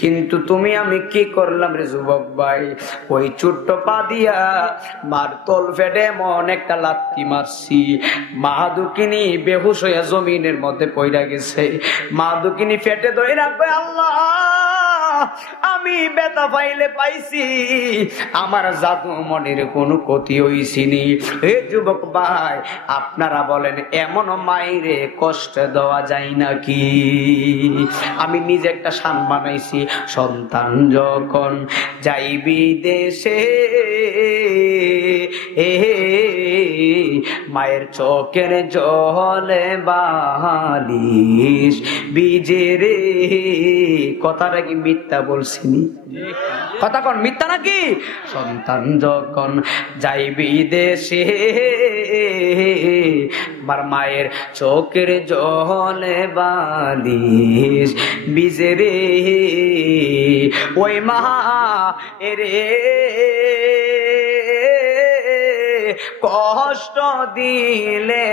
কিন্তু তুমি আমি কি করলাম রে যুবক ভাই? ওই ছোট্ট পা দিয়া মার তল ফেটে এমন একটা লাত্তি মারছি, মা দুঃখিনী বেহুশ হইয়া জমিনের মধ্যে পড়া গেছে। মা দুঃখিনী ফেটে ধরে রাখবে, আল্লাহ আমি ব্যথা পাইলে পাইছি, আমার জাদু মনের কোনো ক্ষতি হইছিনি। হে যুবক ভাই, আপনারা বলেন এমন মায়েরে কষ্ট দেওয়া যায় নাকি? আমি নিজে একটা শান বানাইছি, সন্তান যখন যাইবি দেশে মায়ের চোখের জলে বালিশ বিজে রে। কথাটা কি মিথ্যা বলছিনি? কথা কোন মিথ্যা নাকি? সন্তান যখন যাইবি দেশে মায়ের চোখের জলে বালিশ বিজে রে। ওই মা এরে কষ্ট দিলে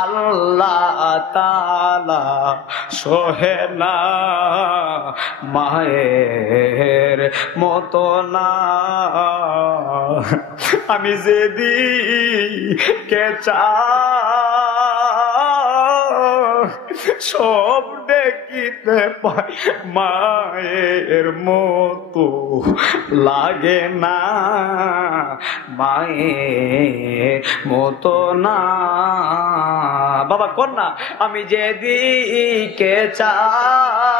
আল্লাহ তাআলা সহে না, মায়ের মতো না। আমি যেদিকে সব দেখিতে পাই মায়ের মতো লাগে না, মায়ের মতো না। বাবা কর না, আমি যেদিকে চাই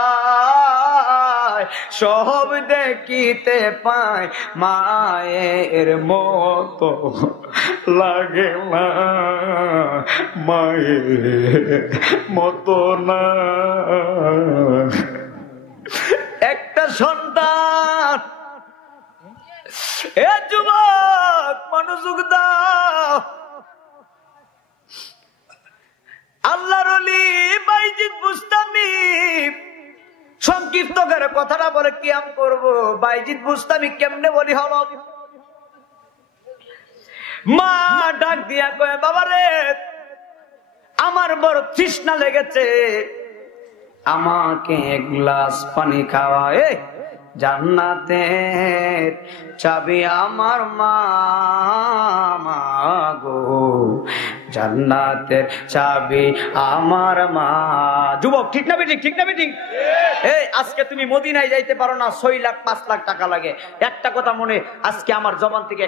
সব দেখিতে পাই মায়ের মতো লাগে না, মায়ের মতো না। একটা সন্তান, এ যুবক মনোযোগ দাও। আল্লাহর ওলি বাইজিদ বুস্তামি সংক্ষিপ্ত করে কথাটা বলে কিয়াম করব। বাইজিদ বুস্তামি কেমনে বলি হল? মা ডাক দিয়া কয়, বাবা রে আমার বড় তৃষ্ণা লেগেছে, আমাকে এক গ্লাস পানি খাওয়ায়। জান্নাতের চাবি আমার মা গো, জান্নাতের চাবি আমার মা। যুবক ঠিক না বেঠিক? ঠিক না বেঠিক? এই আজকে তুমি মদিনায় যাইতে পারো না, 6 লাখ 5 লাখ টাকা লাগে। একটা কথা মনে, আজকে আমার জবান থেকে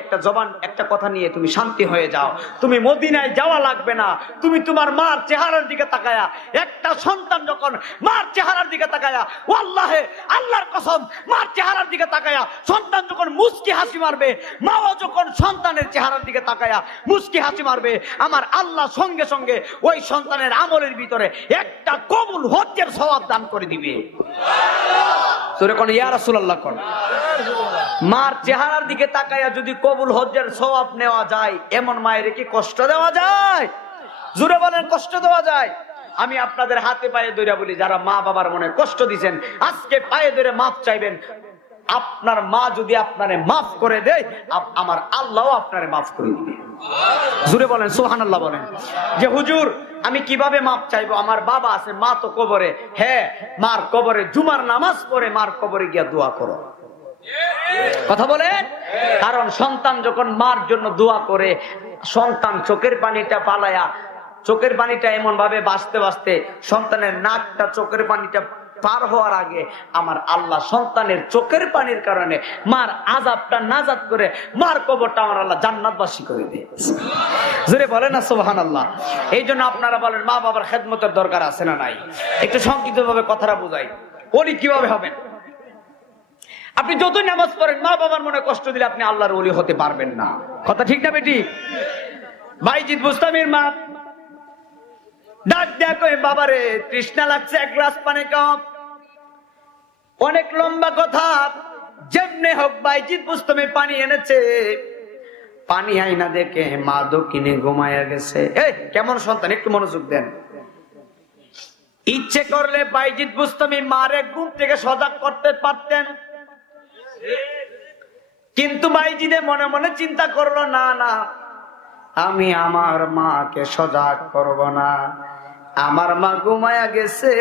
একটা কথা নিয়ে তুমি শান্তি হয়ে যাও। তুমি মদিনায় যাওয়া লাগবে না, তুমি তোমার মার চেহারার দিকে তাকায়া, একটা সন্তান যখন মার চেহারার দিকে তাকায়া, ওয়াল্লাহে আল্লাহর কসম মার চেহারার দিকে তাকায়া সন্তান যখন মুস্কি হাসি মারবে, মাও যখন সন্তানের চেহারার দিকে তাকায়া মুস্কি হাসি মারবে, আমার আল্লাহ সঙ্গে সঙ্গে ওই সন্তানের আমলের ভিতরে একটা কবুল হজ্জের সওয়াব দান করে দিবে। তোরে কোন ইয়া রাসূলুল্লাহ কোন। মার চেহারার দিকে তাকাইয়া যদি কবুল হজ্জের সওয়াব নেওয়া যায়, এমন মায়ের কি কষ্ট দেওয়া যায়? জোরে বলেন, কষ্ট দেওয়া যায়? আমি আপনাদের হাতে পায়ে ধরে বলি, যারা মা বাবার মনে কষ্ট দিবেন, আজকে পায়ে ধরে মাফ চাইবেন। আপনার মা যদি আপনারে মাফ করে দেয়, আমার আল্লাহও আপনারে মাফ করে দিবে। জোরে বলেন সুবহানাল্লাহ বলেন। যে হুজুর আমি কিভাবে মাফ চাইবো, আমার বাবা আছে, মা তো কবরে। হ্যাঁ, মার কবরে জুমার নামাজ পড়ে মার কবরে গিয়া দোয়া করো। কথা বলেন। কারণ সন্তান যখন মার জন্য দোয়া করে, সন্তান চোখের পানিটা পালায়া, চোখের পানিটা এমন ভাবে বাঁচতে বাঁচতে সন্তানের নাকটা চোখের পানিটা পার হওয়ার আগে আমার আল্লাহ সন্তানের চোখের পানির কারণে মার আযাবটা নাজাত করে মার কবরটা আমার আল্লাহ জান্নাতবাসী করে দেয়। জোরে বলেন না সুবহানাল্লাহ। এই জন্য আপনারা বলেন, মা বাবার খেদমতের দরকার আছে না নাই? একটু সংক্ষিপ্ত ভাবে কথাটা বুঝাই। ওলি কিভাবে হবেন? আপনি যতই নামাজ পড়েন, মা বাবার মনে কষ্ট দিলে আপনি আল্লাহর ওলি হতে পারবেন না। কথা ঠিক না বেটি? বাইজিদ বুস্তামির মা ডাক দেয়া কই, বাবারে তৃষ্ণা লাগছে, এক গ্লাস পানি খাও। অনেক লম্বা কথা, যেমনে হোক বাইজিদ বুস্তামি পানি এনেছে। পানি আইনা দেখে মা দক্ষিণে ঘুমায়া গেছে। কেমন সন্তান, একটু মনোযোগ দেন। ইচ্ছে করলে বাইজিদ বুস্তামি মারে ঘুম থেকে সজাগ করতে পারতেন, কিন্তু বাইজিদে মনে মনে চিন্তা করলো, না না, আমি আমার মাকে সজাগ করব না। আমার মা ঘুমায়া গেছে,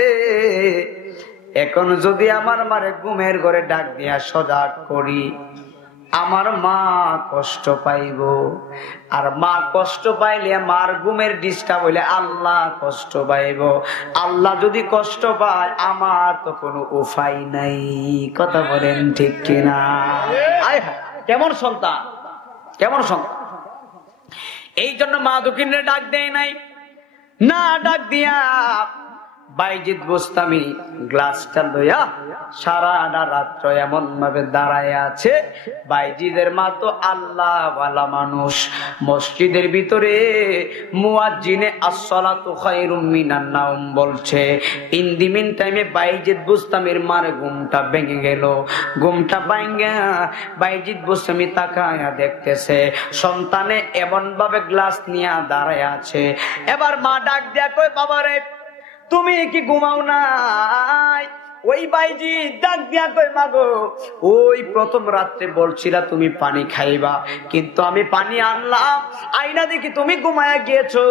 এখন যদি আমার মারে ঘুমের ঘরে ডাক দিয়া সজাগ করি, আমার মা কষ্ট পাইব। আর মা কষ্ট পাইলে মার ঘুমের ডিস্টার্ব হইলে আল্লাহ কষ্ট পাইব। আল্লাহ যদি কষ্ট পায়, আমার তো কোনো উপায় নাই। কথা বলেন ঠিক কিনা? কেমন সন্তান, কেমন সন্তান! এই জন্য মা দক্ষিণে ডাক দেয় নাই। না ডাক দিয়া বাইজিদ বুস্তামি গ্লাসটা লইয়া সারা রাত্র এমন ভাবে দাঁড়ায় আছে। বাইজিদের মা তো আল্লাহ ওয়ালা মানুষ। মসজিদের ভিতরে মুয়াজ্জিনে আসসালাতু খায়রুম মিনান নাওম বলছে। ইন দি মিন টাইমে বাইজিদ বুস্তামির মার ঘুমটা ভেঙে গেল। ঘুমটা ভাঙা বাইজিদ বুস্তামি তাকায়া দেখতেছে সন্তানে এমন ভাবে গ্লাস নিয়ে দাঁড়ায় আছে। এবার মা ডাক দেয়া কই, বাবারে তুমি কি ঘুমাও নাই? ওই বাইজি ডাক দিয়া কই, মাগো ওই প্রথম রাত্রে বলছিলা তুমি পানি খাইবা, কিন্তু আমি পানি আনলাম, আইনা দেখি তুমি ঘুমায়া গিয়েছো,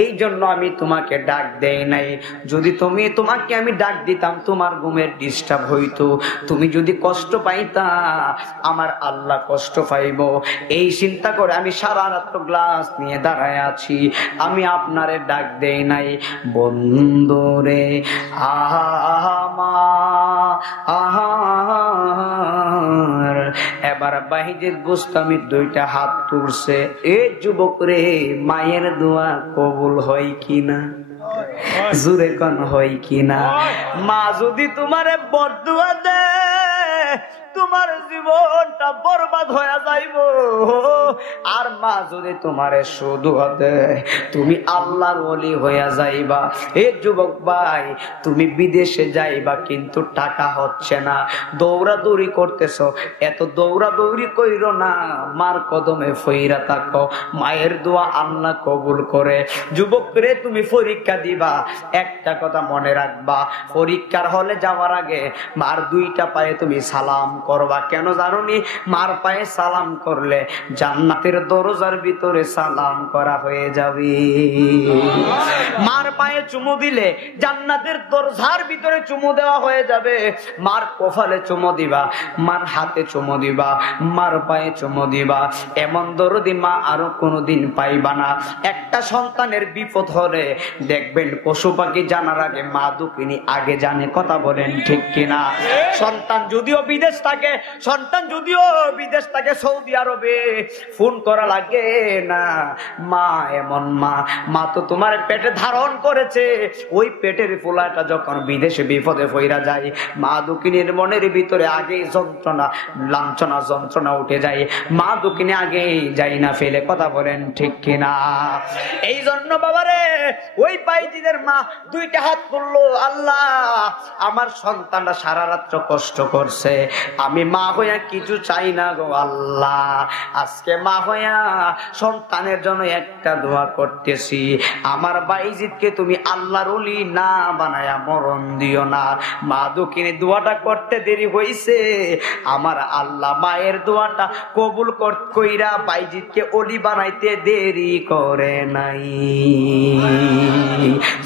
এই জন্য আমি তোমাকে ডাক দেই নাই। যদি তোমাকে আমি ডাক দিতাম, তোমার ঘুমের ডিস্টার্ব হইতো, তুমি যদি কষ্ট পাইতা, আমার আল্লাহ কষ্ট পাইব। এই চিন্তা করে আমি সারা রাত গ্লাস নিয়ে দাঁড়ায় আছি, আমি আপনারে ডাক দেই নাই। বন্ধুরে এবার বাইজিদ বুস্তামি দুইটা হাত তুলছে। এ যুবক রে, মায়ের দোয়া কবুল হয় কিনা? জোরে কোন হয় কিনা? মা যদি তোমারে বদদুয়া দেয়, তোমার জীবনটা বরবাদ হয়ে যাইব। আর মা যদি তোমারে সুদুয়া দেয়, তুমি আল্লাহর ওলি হয়ে যাইবা। এ যুবক ভাই, তুমি বিদেশে যাইবা, কিন্তু টাকা হচ্ছে না, দৌড়াদৌড়ি করতেছো। এত দৌড়াদৌড়ি কইরো না, মার কদমে ফইরা থাকো, মায়ের দোয়া আল্লাহ কবুল করে। যুবক রে, তুমি পরীক্ষা দিবা, একটা কথা মনে রাখবা, পরীক্ষার হলে যাওয়ার আগে মার দুইটা পায়ে তুমি সালাম করবা। কেন জানোনি? মার পায়ে সালাম করলে জান্নাতের দরজার ভিতরে সালাম করা হয়ে যাবে। মার পায়ে চুমু দিলে জান্নাতের দরজার ভিতরে চুমু দেওয়া হয়ে যাবে। মার কপালে চুমু দিবা, মার হাতে চুমু দিবা, মার পায়ে চুমু দিবা। এমন দরদি মা আরো কোনোদিন পাইবা না। একটা সন্তানের বিপদ হলে দেখবেন পশু পাখি জানার আগে মা দুঃখিনী আগে জানে। কথা বলেন ঠিক কিনা? সন্তান যদিও বিদেশ থাকে, সন্তান যদিও বিদেশ থাকে, সৌদি আরবে, ফোন করা লাগে না। মা এমন মা তো তোমার পেটে ধারণ করেছে, ওই পেটের পোলাটা যখন বিদেশে বিপদে পইরা যায়, মা দুঃখিনীর মনের ভিতরে আগেই যন্ত্রণা, লাঞ্ছনা, যন্ত্রণা উঠে যায়। মা দুঃখিনী আগেই যাই না ফেলে। কথা বলেন ঠিক কিনা? এই জন্য বাবারে ওই বাইজিদের মা দুইটা হাত তুললো, আল্লাহ আমার সন্তানরা সারা রাত্র কষ্ট করছে, আমি মা হইয়া কিছু চাই না গো আল্লাহ, আজকে মা হইয়া সন্তানের জন্য একটা দোয়া করতেছি, আমার বাইজিদকে তুমি আল্লাহর ওলি না বানায়া মরণ দিও না। মা দুঃখিনী দোয়াটা করতে দেরি হইছে, আমার আল্লাহ মায়ের দোয়াটা কবুল কইরা বাইজিদকে ওলি বানাইতে দেরি করে নাই।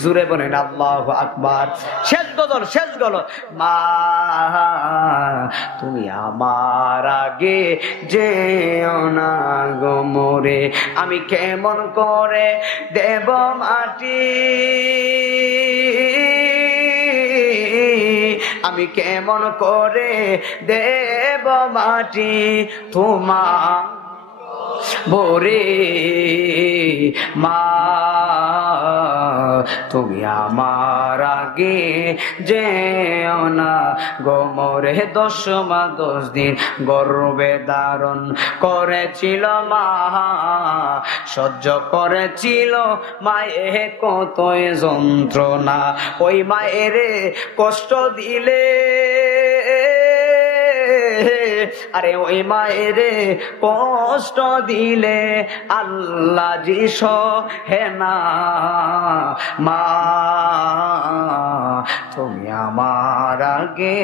জুড়ে বলেন আল্লাহু আকবার। শেষ গজল, শেষ গজল। মা তুমি আমার আগে যেও না গো মোরে, আমি কেমন করে দেব মাটি, আমি কেমন করে দেব মাটি তোমার ভোরে। মা তুমি আমার আগে যেও না গো মোরে, 10 মাস 10 দিন গর্ভে ধারণ করেছিল মা, সহ্য করেছিল মায়ে কতই যন্ত্রণা, ওই মায়ের কষ্ট দিলে, আরে ওই মায়ের কষ্ট দিলে আল্লাহ জি সহে না। মা তুমি আমার আগে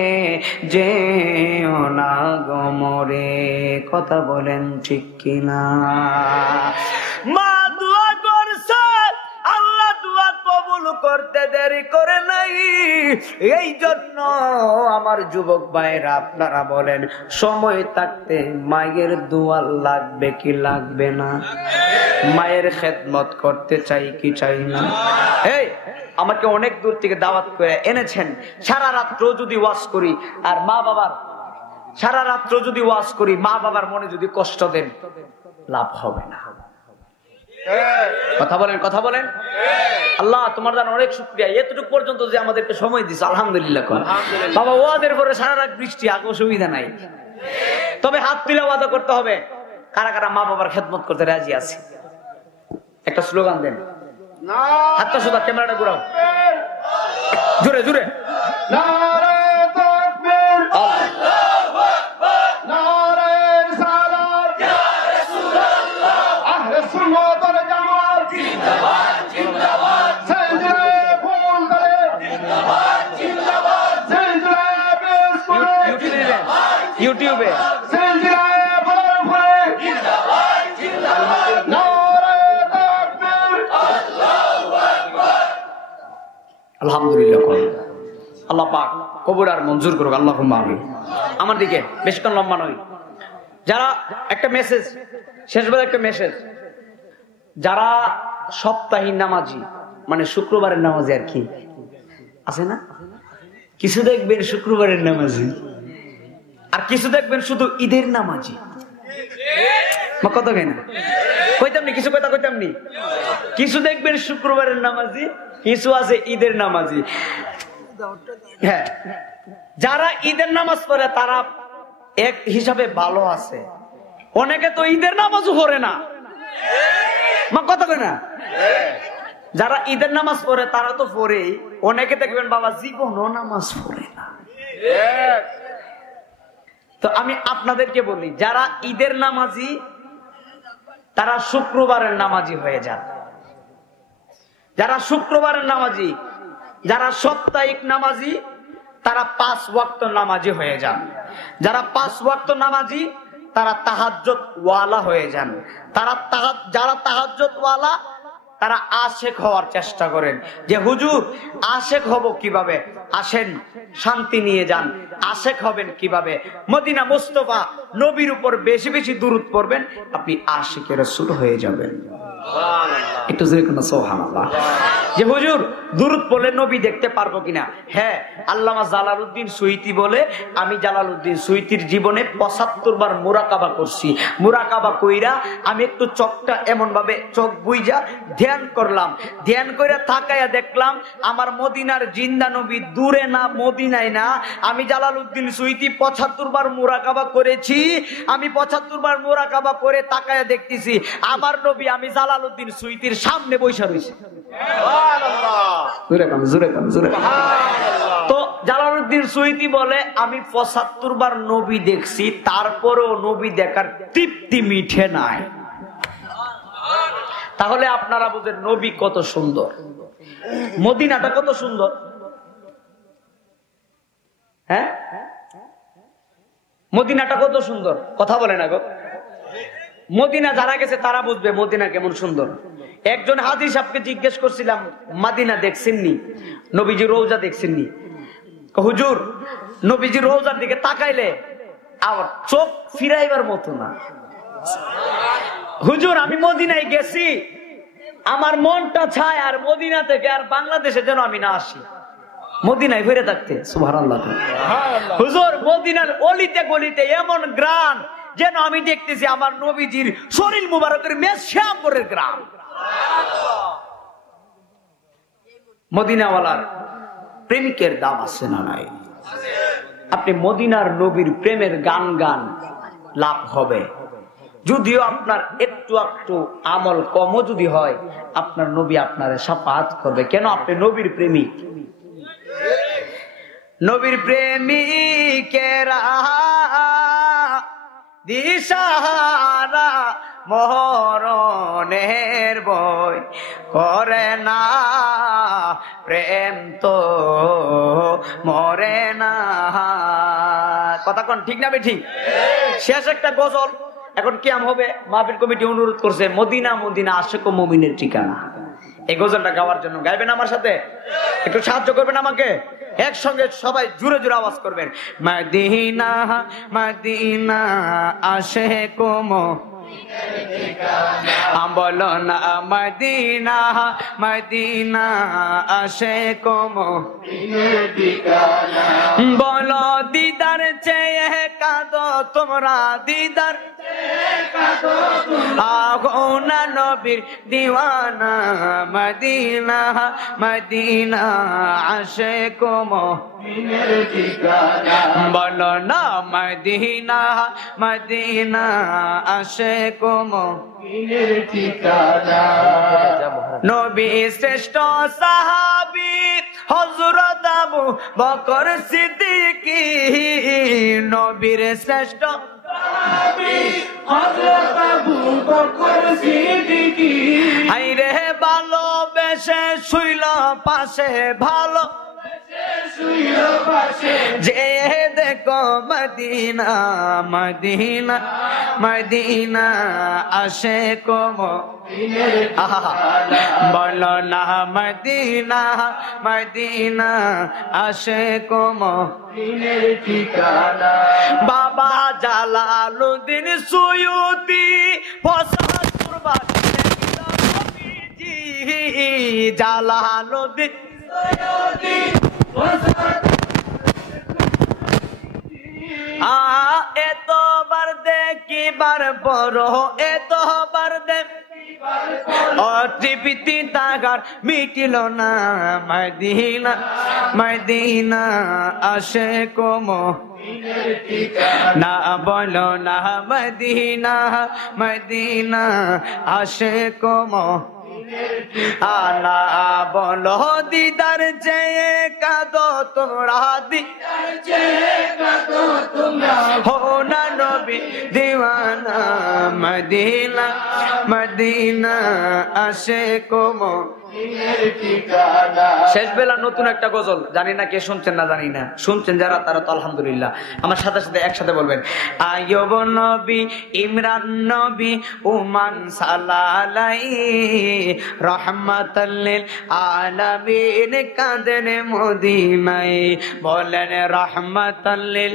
যেও না গো মোরে। কথা বলেন ঠিক কিনা? মা দোয়া করছে, আল্লাহ দোয়া কবুল করতে দেরি করে নাই। এই জন্য আমার যুবক ভাইরা আপনারা বলেন, সময় থাকতে মায়ের দোয়া লাগবে কি লাগবে না? মায়ের খেদমত করতে চাই কি চাই না? এই আমাকে অনেক দূর থেকে দাওয়াত করে এনেছেন, সারা রাত্র যদি ওয়াজ করি আর মা বাবার, সারা রাত্র যদি ওয়াজ করি মা বাবার মনে যদি কষ্ট দেন, লাভ হবে না। কথা বলেন, কথা বলেন। আল্লাহ তোমার জান অনেক শুকরিয়া, এতটুকু পর্যন্ত যে আমাদেরকে সময় দিছে, আলহামদুলিল্লাহ। বাবা ওয়াদের পরে সারা রাত বৃষ্টি, আগে অসুবিধা নাই, তবে হাত তুলে ওয়াদা করতে হবে কারা কারা মা বাবার খেদমত করতে রাজি আছে। একটা স্লোগান দেন, হাতটা সোজা, ক্যামেরাটা ঘুরাও, জোরে জোরে। ইউটিউবে আলহামদুলিল্লাহ। আল্লাহ পাক কবুল আর মঞ্জুর করুক, আল্লাহুম্মা আমিন। আমার দিকে বেশিক্ষণ লম্বা নয়। যারা একটা মেসেজ, শেষবার একটা মেসেজ, যারা সপ্তাহে নামাজি, মানে শুক্রবারের নামাজি আর কি আছে না, কিছু দেখবেন শুক্রবারের নামাজি, আর কিছু দেখবেন শুধু ঈদের নামাজি। কত কেন কইতামনি, কিছু কথা কইতামনি, কিছু দেখবেন শুক্রবারের নামাজি, কিছু আছে ঈদের নামাজি। হ্যাঁ, যারা ঈদের নামাজ পড়ে তারা এক হিসাবে ভালো আছে, অনেকে তো ঈদের নামাজও পড়ে না। কথা কই না? যারা ঈদের নামাজ পড়ে তারা তো পড়ে, অনেকে দেখবেন বাবা জীবনও নামাজ পড়ে না। তো আমি আপনাদেরকে বলি, যারা ঈদের নামাজি তারা শুক্রবারের নামাজি হয়ে যান। যারা শুক্রবারের নামাজি, যারা সাপ্তাহিক নামাজি, তারা 5 ওয়াক্ত নামাজি হয়ে যান। যারা 5 ওয়াক্ত নামাজি তারা তাহাজ্জুদ ওয়ালা হয়ে যান। যারা তাহাজ্জুদ ওয়ালা তারা আশেক হওয়ার চেষ্টা করেন, যে হুজুর আশেক হব কিভাবে? আসেন শান্তি নিয়ে যান। আশেক হবেন কিভাবে? মদিনা মুস্তাফা নবীর উপর বেশি বেশি দুরূদ পড়বেন, আপনি আশিকে রাসূল হয়ে যাবেন। একটু জোরে কোন সুবহানাল্লাহ। যে হুজুর দুরূদ পড়লে নবী দেখতে পারবো কিনা? হ্যাঁ, আল্লামা জালালউদ্দিন সুয়ুতী বলে, আমি জালালউদ্দিন সুয়ুতীর জীবনে ৭৫ বার মুরাকাবা করছি। মুরাকাবা কইরা আমি একটু চোখটা এমন ভাবে চোখ বুইজা ধ্যান করলাম, ধ্যান কইরা তাকায়া দেখলাম আমার মদিনার জিন্দা নবী দূরে না, মদিনায় না। আমি জালালউদ্দিন সুয়ুতী ৭৫ বার মুরাকাবা করেছি। আমি ৭৫ বার মুরাকাবা করে তাকায়া দেখতেছি আমার নবী আমি জালালউদ্দিন সুয়ুতীর সামনে বসে রয়েছে। তো জালালউদ্দিন সুয়ুতী বলে আমি ৭৫ বার নবী দেখছি, তারপরেও নবী দেখার তৃপ্তি মিঠে নাই। তাহলে আপনারা বুঝেন নবী কত সুন্দর, মদিনাটা কত সুন্দর। হ্যাঁ, মদিনাটা কত সুন্দর, কথা বলে না গো। মদিনা যারা গেছে তারা বুঝবে মদিনা কেমন সুন্দর। একজন হাজী সাহেবকে জিজ্ঞেস করছিলাম, মদিনা দেখছেননি, নবীজি রওজা দেখছেননি? হুজুর নবীজি রওজার দিকে তাকাইলে আমার চোখ ফিরাইবার মতো না। হুজুর আমি মদিনায় গেছি, আমার মনটা চায় আর মদিনা থেকে আর বাংলাদেশে যেন আমি না আসি, মদিনায় ফিরে থাকতে। সুবহানাল্লাহ। হুজুর মদিনার অলিতে গলিতে এমন গ্রাম যেন আমি দেখতেছি আমার নবীজির শরীর মুবারকের মেশাম্বরের গ্রাম। মদিনাওয়ালার প্রেমিকের দাম আছে না নাই? আপনি মদিনার নবীর প্রেমের গান গান, লাভ হবে। যদিও আপনার একটু একটু আমল কমও যদি হয়, আপনার নবী আপনার শাফাআত করবে। কেন? আপনি নবীর প্রেমিক। নবীর প্রেমিকেরা দিশাহারা মরণের বই করে না, প্রেম তো মরে না। কথা কোন ঠিক না বেঠিক? শেষ একটা গজল, এখন কিয়াম হবে। মাহফিল কমিটি অনুরোধ করছে, মদিনা মদিনা আশিক ও মুমিনের ঠিকানা। এই গজলটা গাওয়ার জন্য গাইবেন আমার সাথে? একটু সাহায্য করবেন আমাকে। একসঙ্গে সবাই জোরে জোরে আওয়াজ করবেন, মদিনা মদিনা আশিক ও বলো না, মদিনা মদিনা আশিক ও বলো দিদার চেয়ে কাঁদো তোমরা, দিদার আগুনা নবীর দিওয়ানা, মদিনা মদিনা আশিক ও বলো না, মদিনা মদিনা আশিক ও নবী শ্রেষ্ঠ সাহাবী হযরত আবু বকর সিদ্দিকী, নবীর শ্রেষ্ঠ হযরত আবু বকর সিদ্দিকী। আইরে ভালোবেসে শুইল পাশে, ভালো যে দেখো মদিনা মদিনা মদিনা আশিক ও বলো না, মদিনা মদিনা আশিক ও বাবা জালালউদ্দিন সুয়ুতী ৭৫ বার জালালউদ্দিন এতবার দেখিবার পর, এতবার তৃপ্তি তাগার মিটিল না, মদিনা মদিনা আশিক ও না বলো না, মদিনা মদিনা আশিক ও আনা বলো দিদার চেয়ে কাঁদো তোমরা, দিদার চেয়ে কাঁদো তোমরা, হো না নবী দিওয়ানা, মদিনা মদিনা আশিক ও শেষ বেলা নতুন একটা গজল, জানি না কে শুনছেন না জানি না, শুনছেন যারা তারা তো আলহামদুলিল্লাহ। আমার সাথে সাথে একসাথে বলবেন, আইয়ুব নবী ইমরান নবী উমান সালালাই রহমাতাল লিল আলামিন কাঁদেন মদিনায়, বলেন রহমাতাল লিল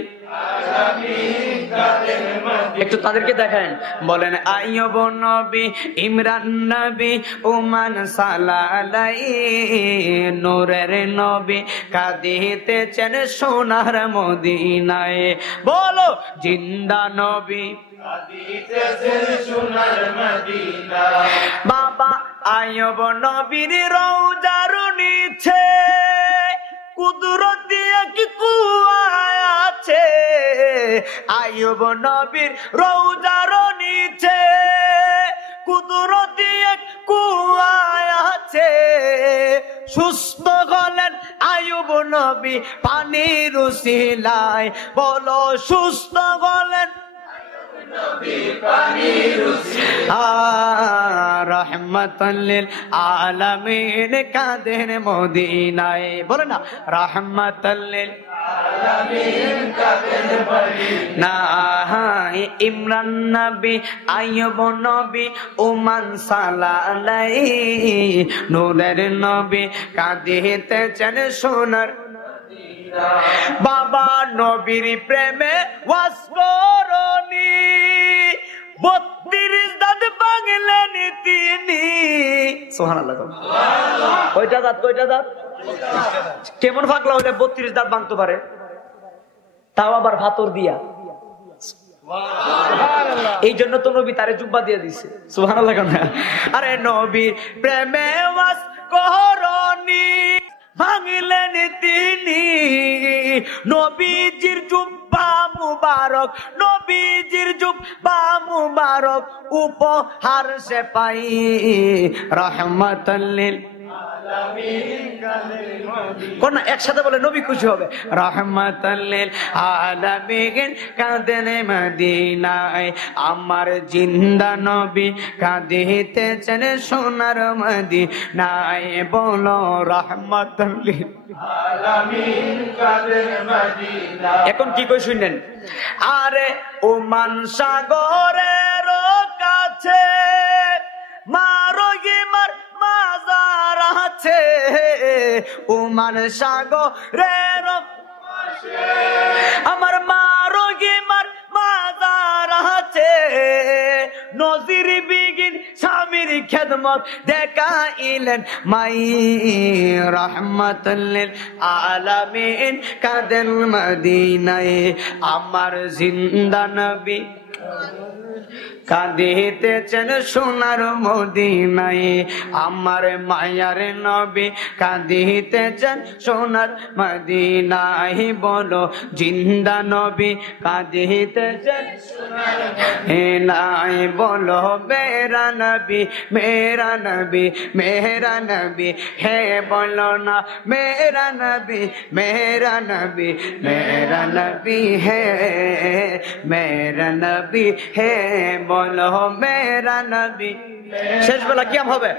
একটু তাদেরকে দেখেন, বলেন আইয়ুব নবী, ইমরান নবী, ওমান সালালাই, নূরের নবী কাঁদিতেছেন সোনার মদিনায়। বলো জিন্দা নবী কাঁদিতেছেন সোনার মদিনায়। বাবা আইয়ুব নবীর রওজার নিচে কুদরতি এক কুয়া আছে। আইয়ুব নবীর রওজার নিচে কুদরতি এক কুয়া আছে। সুস্থ হলেন আইয়ুব নবী পানির উসিলায়। বলো সুস্থ হলেন রহমাতাল লিল আলামিন কাঁদেন মদিনায়। বলে না রহমাতাল লিল আলামিন কাঁদেন মদিনায়। ইমরান নবী, আইয়ুব নবী, ওমান সালালাই, নূরের নবী কাঁদিতেছেন সোনার। বাবা নবীর প্রেমে ওয়াজ করনি, 32 দাঁত ভাঙলেন তিনি। সুবহানাল্লাহ। কয়টা দাঁত? কয়টা দাঁত? কেমন ভাগলা হইলে 32 দাঁত ভাঙতে পারে, তাও আবার ভাতর দিয়া। এই জন্য তো নবী তারে জুব্বা দিয়ে দিছে। সুবহানাল্লাহ। আরে নবীর প্রেমে ওয়াজ করনি, ভাঙলেন তিনি। নবীজির জুব্বা মুবারক, নবীজির জুব্বা মুবারক উপহার সে পাই। রহমাতাল লিল কোন একসাথে বলে নবী খুশি হবে। রহমাতাল লিল আলামিন কাঁদেন মদিনায়। আমার জিন্দা নবী কাঁদিতেছেন সোনার মদিনায়। বলো রহমাতাল লিল আলামিন কাঁদেন মদিনায়। এখন কি কই শুনেন। আরে ওমান সাগরের কাছে মারগিমার মাজার আছে। ওমান সাগরের আমার মারগিমার মাজার আছে। নজির বিগিন স্বামীর খেদমত দেখাইলেন মাই। রহমাতাল লিল আলামিন কাঁদেন মদিনায়। আমার জিন্দা নবী কাঁদিতেছেন সোনার মদিনায়। আমার মায়ার নবী কাঁদিতেছেন সোনার মদিনায়। বলো জিন্দা নবী কাঁদিতেছেন সোনার মদিনায়। বলো মেরা নবী, মেরা নবী, মেরা নবী হে। বলো না মেরা নবী, মেরা নবী, মেরা নবী হে, মেরা নবী হে। বলো মেরা নবী। শেষ বেলা কিয়াম হবে।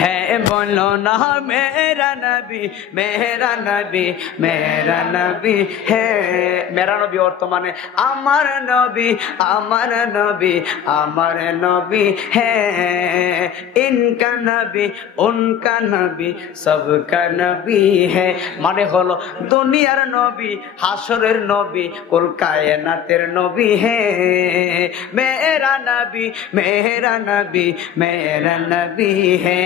হ্যাঁ বলো না মেরা নবী, মেরা নবী, মেরা নবী হে। মেরা নবী অর্থ মানে আমার নবী, আমার নবী, আমার নবী হে। ইনকা নবী, উনকা নবী, সবকা নবী হে। মানে হলো দুনিয়ার নবী, হাসরের নবী, কুল কায়নাতের নবী হে। मेरा नबी, मेरा नबी, मेरा नबी है।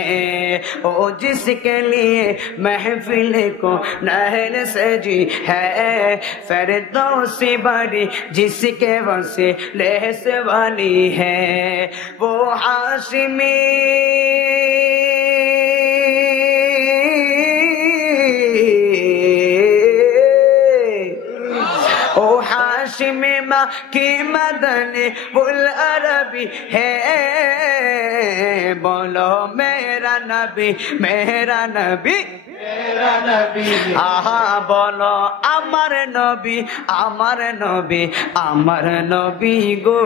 ओ जिसके लिए महफिल को नहर सजी है। फिरदौसी बड़ी जिसके वसीले से वाली है। वो हाशिमी हाशिमी माँ की मदनी बुल अरबी है। बोलो मेरा नबी, मेरा नबी, मेरा नबी। आहा बोलो अमर नबी, अमर नबी, अमर नबी गो।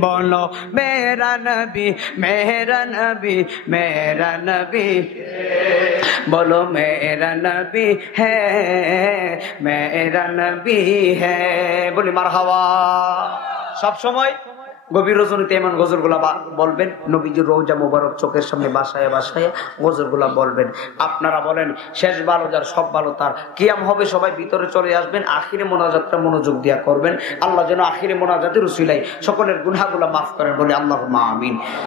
बोलो मेरा नबी, मेरा नबी, मेरा नबी। बोलो मेरा नबी है, मेरा नबी है। बोली मारहाबा। सब समय গভীর রজনীতে এমন গজলগুলা বলবেন, নবীজির রওজা মোবারক চোখের সামনে বাসায় বাসায় গজলগুলা বলবেন। আপনারা বলেন শেষ ভালো যার সব ভালো তার, কিয়াম হবে সবাই ভিতরে চলে আসবেন, আখিরে মোনাজাতটা মনোযোগ দিয়া করবেন। আল্লাহ যেন আখিরে মোনাজাতের উসিলায় সকলের গুনাহগুলা মাফ করেন, বলে আল্লাহুম্মা আমিন।